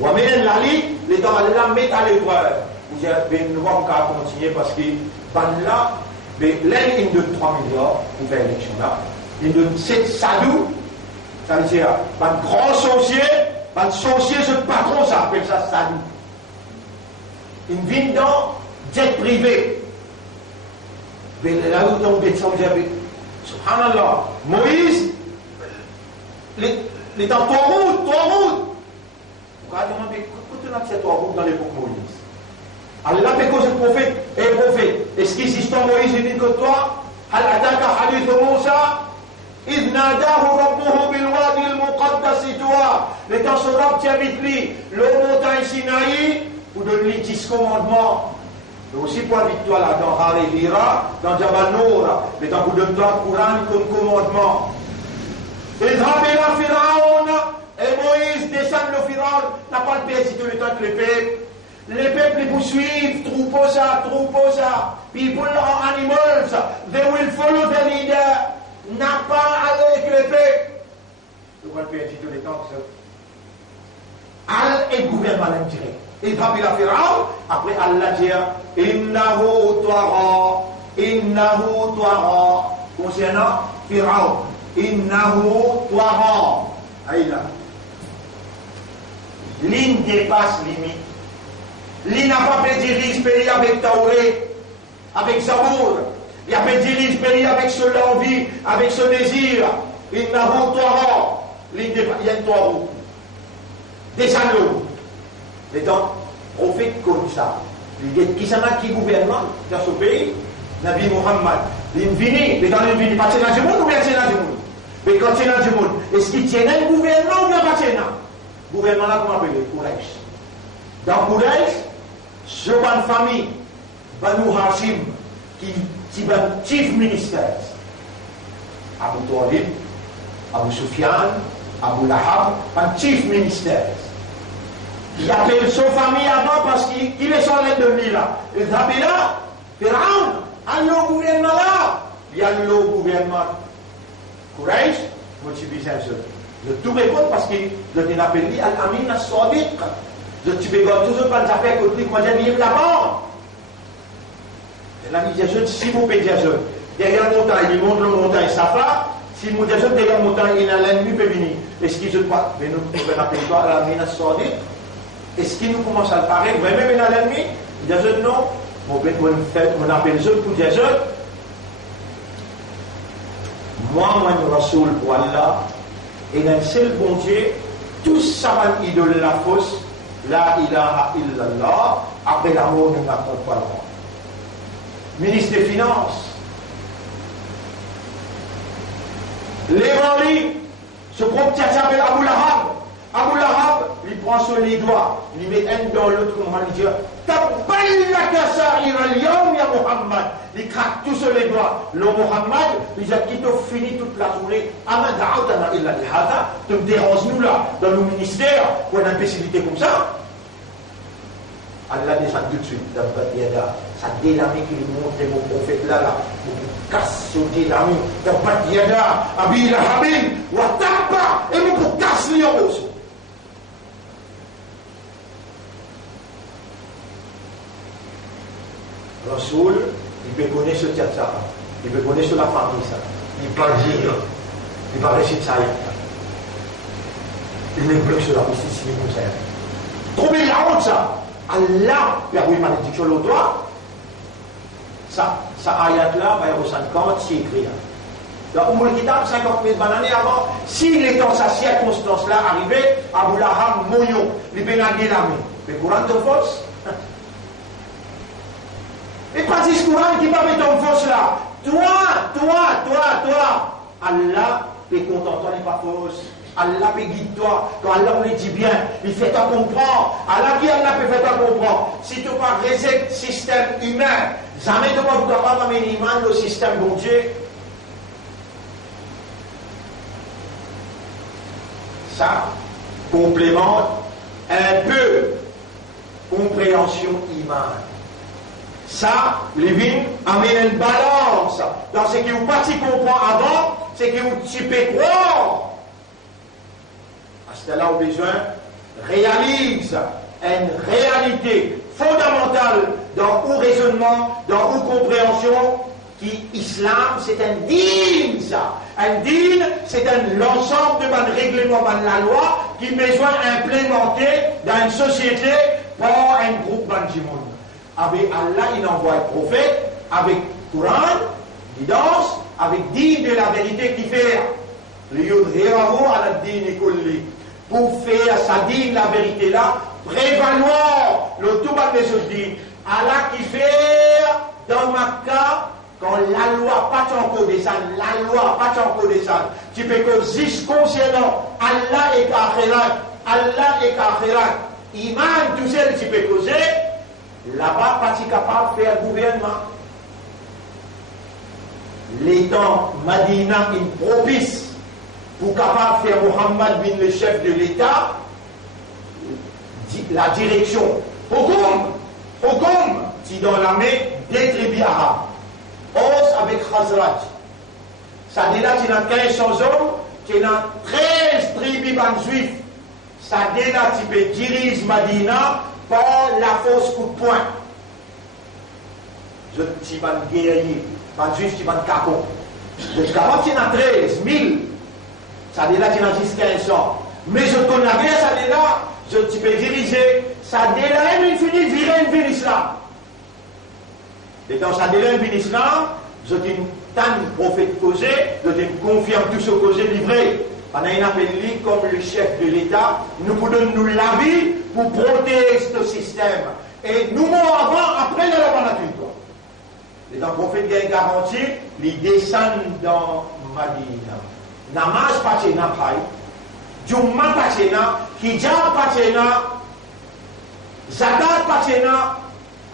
On met un lali, les dents Allah met à l'épreuve. Vous avez nous allons continuer parce que là, l'un de 3 milliards pour faire l'élection là, une de 7 sadou, ça veut dire un grand sorcier, le sorcier, ce patron, ça appelle ça salut. Une vie dans jet privé. Mais là où on est tombé, subhanallah, Moïse, les dans trois routes. On va demander, écoutez cette trois routes dans l'époque Moïse. Allah fait cause de prophète et prophète. Est-ce qu'il existe en Moïse, il dit que toi, هل أتاك حديث موسى إذ ناداه ربه بالوادي المقدس طوى. Les temps se rab avec lui, le montagne Sinaï, pour donner les 10 commandements. Mais aussi pour la victoire là, dans Harira, dans Jabal Nour, les temps pour donner le Coran comme commandement. اذهب إلى فرعون, et Moïse descend le Pharaon, n'a pas le pays, si tout le temps que les peuples les poursuivent, troupeau ça, people are animals, they will follow the leader, n'a pas aller avec l'épée. Le grand pays dit tout le temps que Al et gouvernement direct. Il va bien Pharaon, après Allah dit innahu tara, concernant Pharaon, innahu tara. Aïla. Ligne dépasse limite. Il n'a pas fait dirige pays avec Tauré, avec Zabour. Il a fait dirige pays avec son envie, avec son désir. Il n'a pas trois. Il y a trois roues. Des anneaux. Les temps, prophète comme ça. Il dit qui s'en a qui gouverne dans ce pays? Nabi Muhammad. Il vient, les temps, il vient pas dans le monde ou bien c'est dans le monde? Mais quand c'est dans le monde, est-ce qu'il tient un gouvernement ou bien pas tient un? Gouvernement là, comment appeler? Quraysh. Dans Quraysh, ce ban famille, Banu Hashim, qui est un chief ministère, Abu Talib, Abu Sufyan, Abu Lahab, un chief ministère. Il appelle sa famille avant parce qu'il est sans l'ennemi là. Il dit là, Pharaon, il y a le gouvernement là. Il y a le gouvernement. Quraysh, motivé ça. Je tout répond parce qu'il a appelé Al-Amin As-Sadiq. Je te bégote toujours pas de affaires que moi j'aime vivre là-bas. Et là, il dit, si vous payez jeune, derrière la montagne, il monte la montagne, ça va. Si vous dites derrière la montagne, il y a l'ennemi peut venir. Est-ce qu'il ne pas? Mais nous, on va appeler toi la mine sordide. Est-ce qu'il nous commence à le parler? Vous même il a l'ennemi? Il dit, non. On appelle les autres pour dire, moi, je rasoul pour Allah, et dans le seul bon Dieu, tout ça va idole la fausse. La ilaha illallah, après la mort, nous n'attendons pas la mort. Ministre des Finances, l'évangile, ce propre qui s'appelle Abu Lahab. Abu Lahab, il prend sur les doigts, il met un dans l'autre, comme on dit, Tabaillaka sa'ira al-yawm ya Muhammad. Il craque tout sur les doigts. Le Muhammad, il dit, qui t'a fini toute la journée, Ama da'autana illa lihada, tu me déranges nous là, dans le ministère, pour une imbécilité comme ça. Allah descend tout de suite, ça délamé qu'il montre mon prophète là, pour casse ce délamé, Tabat yada, Abi Lahabin, wa tabba, et pour casse les roses. Rasoul, il peut connaître ce tchatcha, il peut connaître la famille, ça. Il peut dire, il va réciter ça. Il n'est plus sur la justice, il est comme ça. Trouvez la honte, ça. Allah, permet une malédiction au doigt. Ça ayat-là, va y avoir 50, c'est écrit. Dans Umm al-Kitab, 50 000 années avant, s'il est dans sa circonstance-là arrivé, Abu Lahab, Moyo, les Benagé l'ami. Mais Coran de force. Et pas ce Coran qui va mettre en force là. Toi. Allah est content, toi n'est pas fausse. Allah peut guider toi. Quand Allah on le dit bien, il fait toi comprendre. Allah qui Allah peut faire toi comprendre. Si tu pas reset le système humain, jamais tu ne pourras pas amener l'imam au système bon Dieu. Ça complémente un peu compréhension iman. Ça, les vignes amènent une balance dans ce que vous pas si comprend avant, c'est que vous tu peux croire. À ce là, au besoin, réalise une réalité fondamentale dans vos raisonnements, dans vos compréhensions, L'islam, c'est un din, ça. Un din, c'est l'ensemble de règlements, de la loi, qui besoin implémenté dans une société par un groupe de monde. Avec Allah, il envoie le prophète, avec Coran, guidance, avec din de la vérité qui fait. Pour faire sa din, la vérité là, prévaloir le tout bas des autres din. Allah qui fait dans Makkah, quand la loi pas encore descend, la loi pas encore descend, tu peux que juste concernant Allah et Akhirat, Allah et Akhirat, Iman, tout seul tu peux causer, là-bas pas capable de faire gouvernement. Les temps Madina est propice pour capable de faire Mohammed bin le chef de l'État, la direction. Hogum, si dans la main des tribus arabes. Os avec Khazraj. Ça dit là, tu as 1500 hommes, tu as 13 tribus juifs. Ça dit là, tu peux diriger Madina par la force coup de poing. Je suis un guerrier, un juif, tu es un capot. Je suis capable, tu as 13 000. Ça dit là, tu as 10 1500. Mais je connais la guerre, ça dit là, tu peux diriger. Ça dit là, il finit virer une ville islam. Et dans sa délai de l'islam, je dis tant prophète causé, je dis confirme tout ce causé livré. On a un appel comme le chef de l'État, nous pouvons nous laver pour protéger ce système. Et nous, avant, après, il y a la nature. Et dans le prophète qui a une garantie, il descend dans Madina. Namaz patena pai, Jumma patena, Hijab patena, Zakat patena,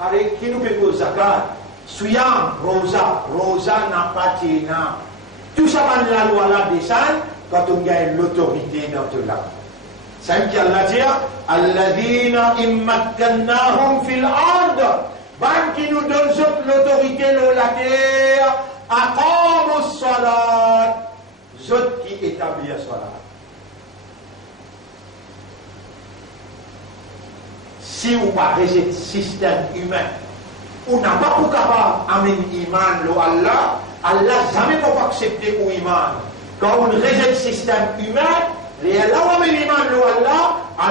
avec qui nous payons Zakat. Suyam, Rosa n'a pas tenu. Tout ça, la loi là descend quand on gagne l'autorité dans tout là. C'est ce qu'Allah dit, Alladina immakkannahum fil ard. Ban qui nous donne l'autorité dans la terre, aqamus salat. Zot qui établit la salat. Si vous parlez de système humain, on n'a pas pour capable d'amener l'iman à Allah, Allah jamais peut accepter l'iman. Quand on rejette le système humain, les Allah va mettre l'iman à Allah,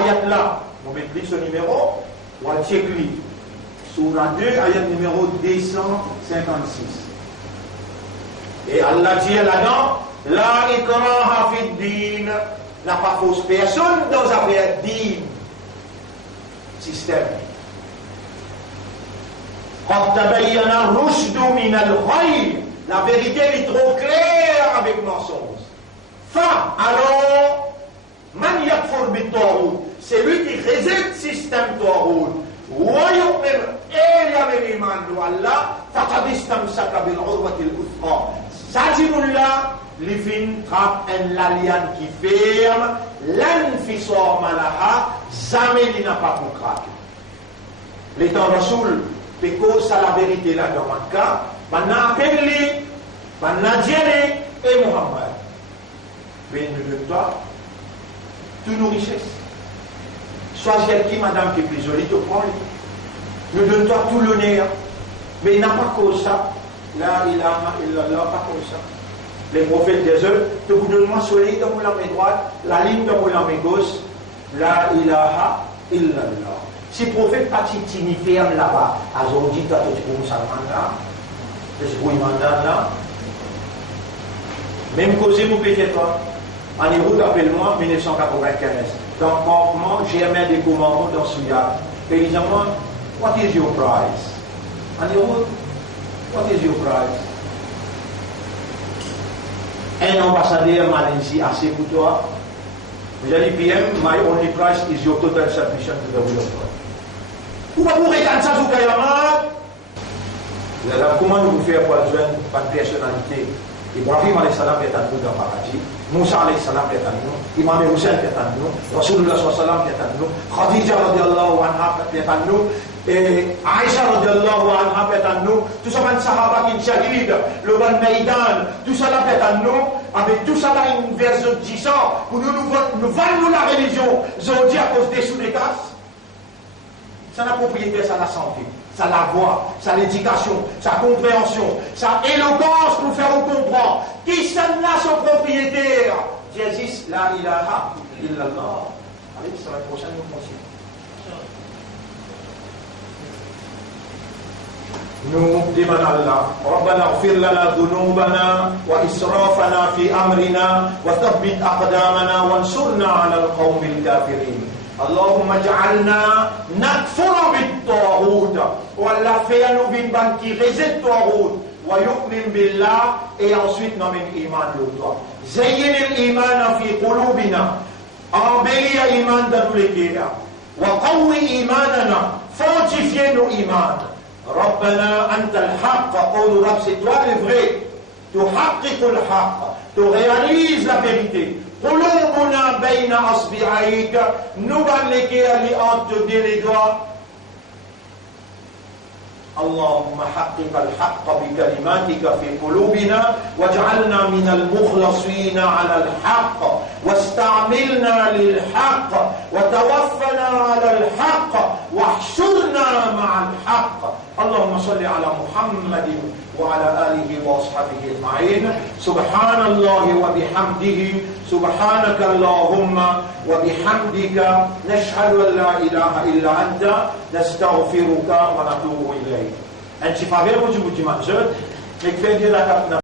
ayat là. On met plus ce numéro, on va checker. Surah 2, ayat numéro 256. Et Allah dit là-dedans, la ikraha fi din, n'a pas fausse personne dans affaire din. Système. La vérité est trop claire avec mensonge. Alors, man yakfur bit-taghut, c'est lui qui rejette le système taghut. Wa yu'min illa bil iman Allah, faqad istamsaka bil urwati al-wuthqa. Sajidullah li fin trap en l'alliance qui ferme, l'anfisor malaha, jamais il n'a pas pour craquer. L'étant Rasoul, parce à la vérité là dans Makkah, Bana Pegli, Bana Djele et Mohammed. Mais ne donne-toi toutes nos richesses. Soit celle qui, madame, qui est plus jolie, te prend. Ne donne-toi tout l'honneur. Mais il n'a pas cause ça. Là, il n'a pas cause ça. Les prophètes des œuvres, te vous donne-moi soleil dans la main droite, la ligne dans la main gauche, la ilaha illallah. Si le prophète partit ferme là-bas, aujourd'hui, tu as tout pour ça mandat. C'est pour le mandat là. Même causé, vous payez toi. En Hébreu, appelle-moi 1995. Dans le campement, j'ai mis des commandements dans ce gars. Et ils disent, what is your price? En Hébreu, what is your price? Un ambassadeur m'a dit, assez pour toi. Vous allez PM, my only price is your total submission to the will of God. Vous regardez ça sur Kayamat. Comment nous faire pour joindre une personnalité? Ibrahim alayhi salam est à nous dans le paradis. Moussa alayhi salam est à nous. Imam Hussein est à nous. Rasulullah sallallahu est à nous. Khadija radiallahu anha est à nous. Et Aïcha radiallahu anha est à nous. Tout ça, les sahaba qui sont shahid, le ban Maïdan, tout ça est à nous. Avec tout ça, là, une version 10 ans, pour nous vendons la religion, aujourd'hui à cause des sous-détasses. Ça n'a propriété, ça la santé. sa la voix, sa l'éducation, sa compréhension, sa éloquence pour faire comprendre. Qui s'en a son propriétaire? Jésus, la ilaha illallah. Allez, c'est la prochaine question. Nous demandons Allah, Rabbana ighfir lana dhunubana wa israfana fi amrina wa thabbit aqdamana wansurna 'ala al-qawmil kafirin. Allahumma ij'alna nakfuru bit-taghut wa la fa'nu bin banki rejette taghut wa yu'min billah et ensuite nomme iman de toi. Zayyin al-iman fi qulubina. Embellis l'iman dans tous les cœurs. Wa qawwi imanana. Fortifiez nos imans. Rabbana anta al-haqq. Oh Rabb, c'est toi le vrai. Tu haqqiqul haqq. Tu réalises la vérité. قلوبنا بين أصبعيك نبلك لأنت les doigts. اللهم حقق الحق بكلماتك في قلوبنا واجعلنا من المخلصين على الحق واستعملنا للحق وتوفنا على الحق واحشرنا مع الحق. اللهم صل على محمد وعلى آله وأصحابه أجمعين. سبحان الله وبحمده سبحانك اللهم وبحمدك نشهد أن لا إله إلا أنت نستغفرك ونتوب إليك. أنت فاهم وجه مجمع جد؟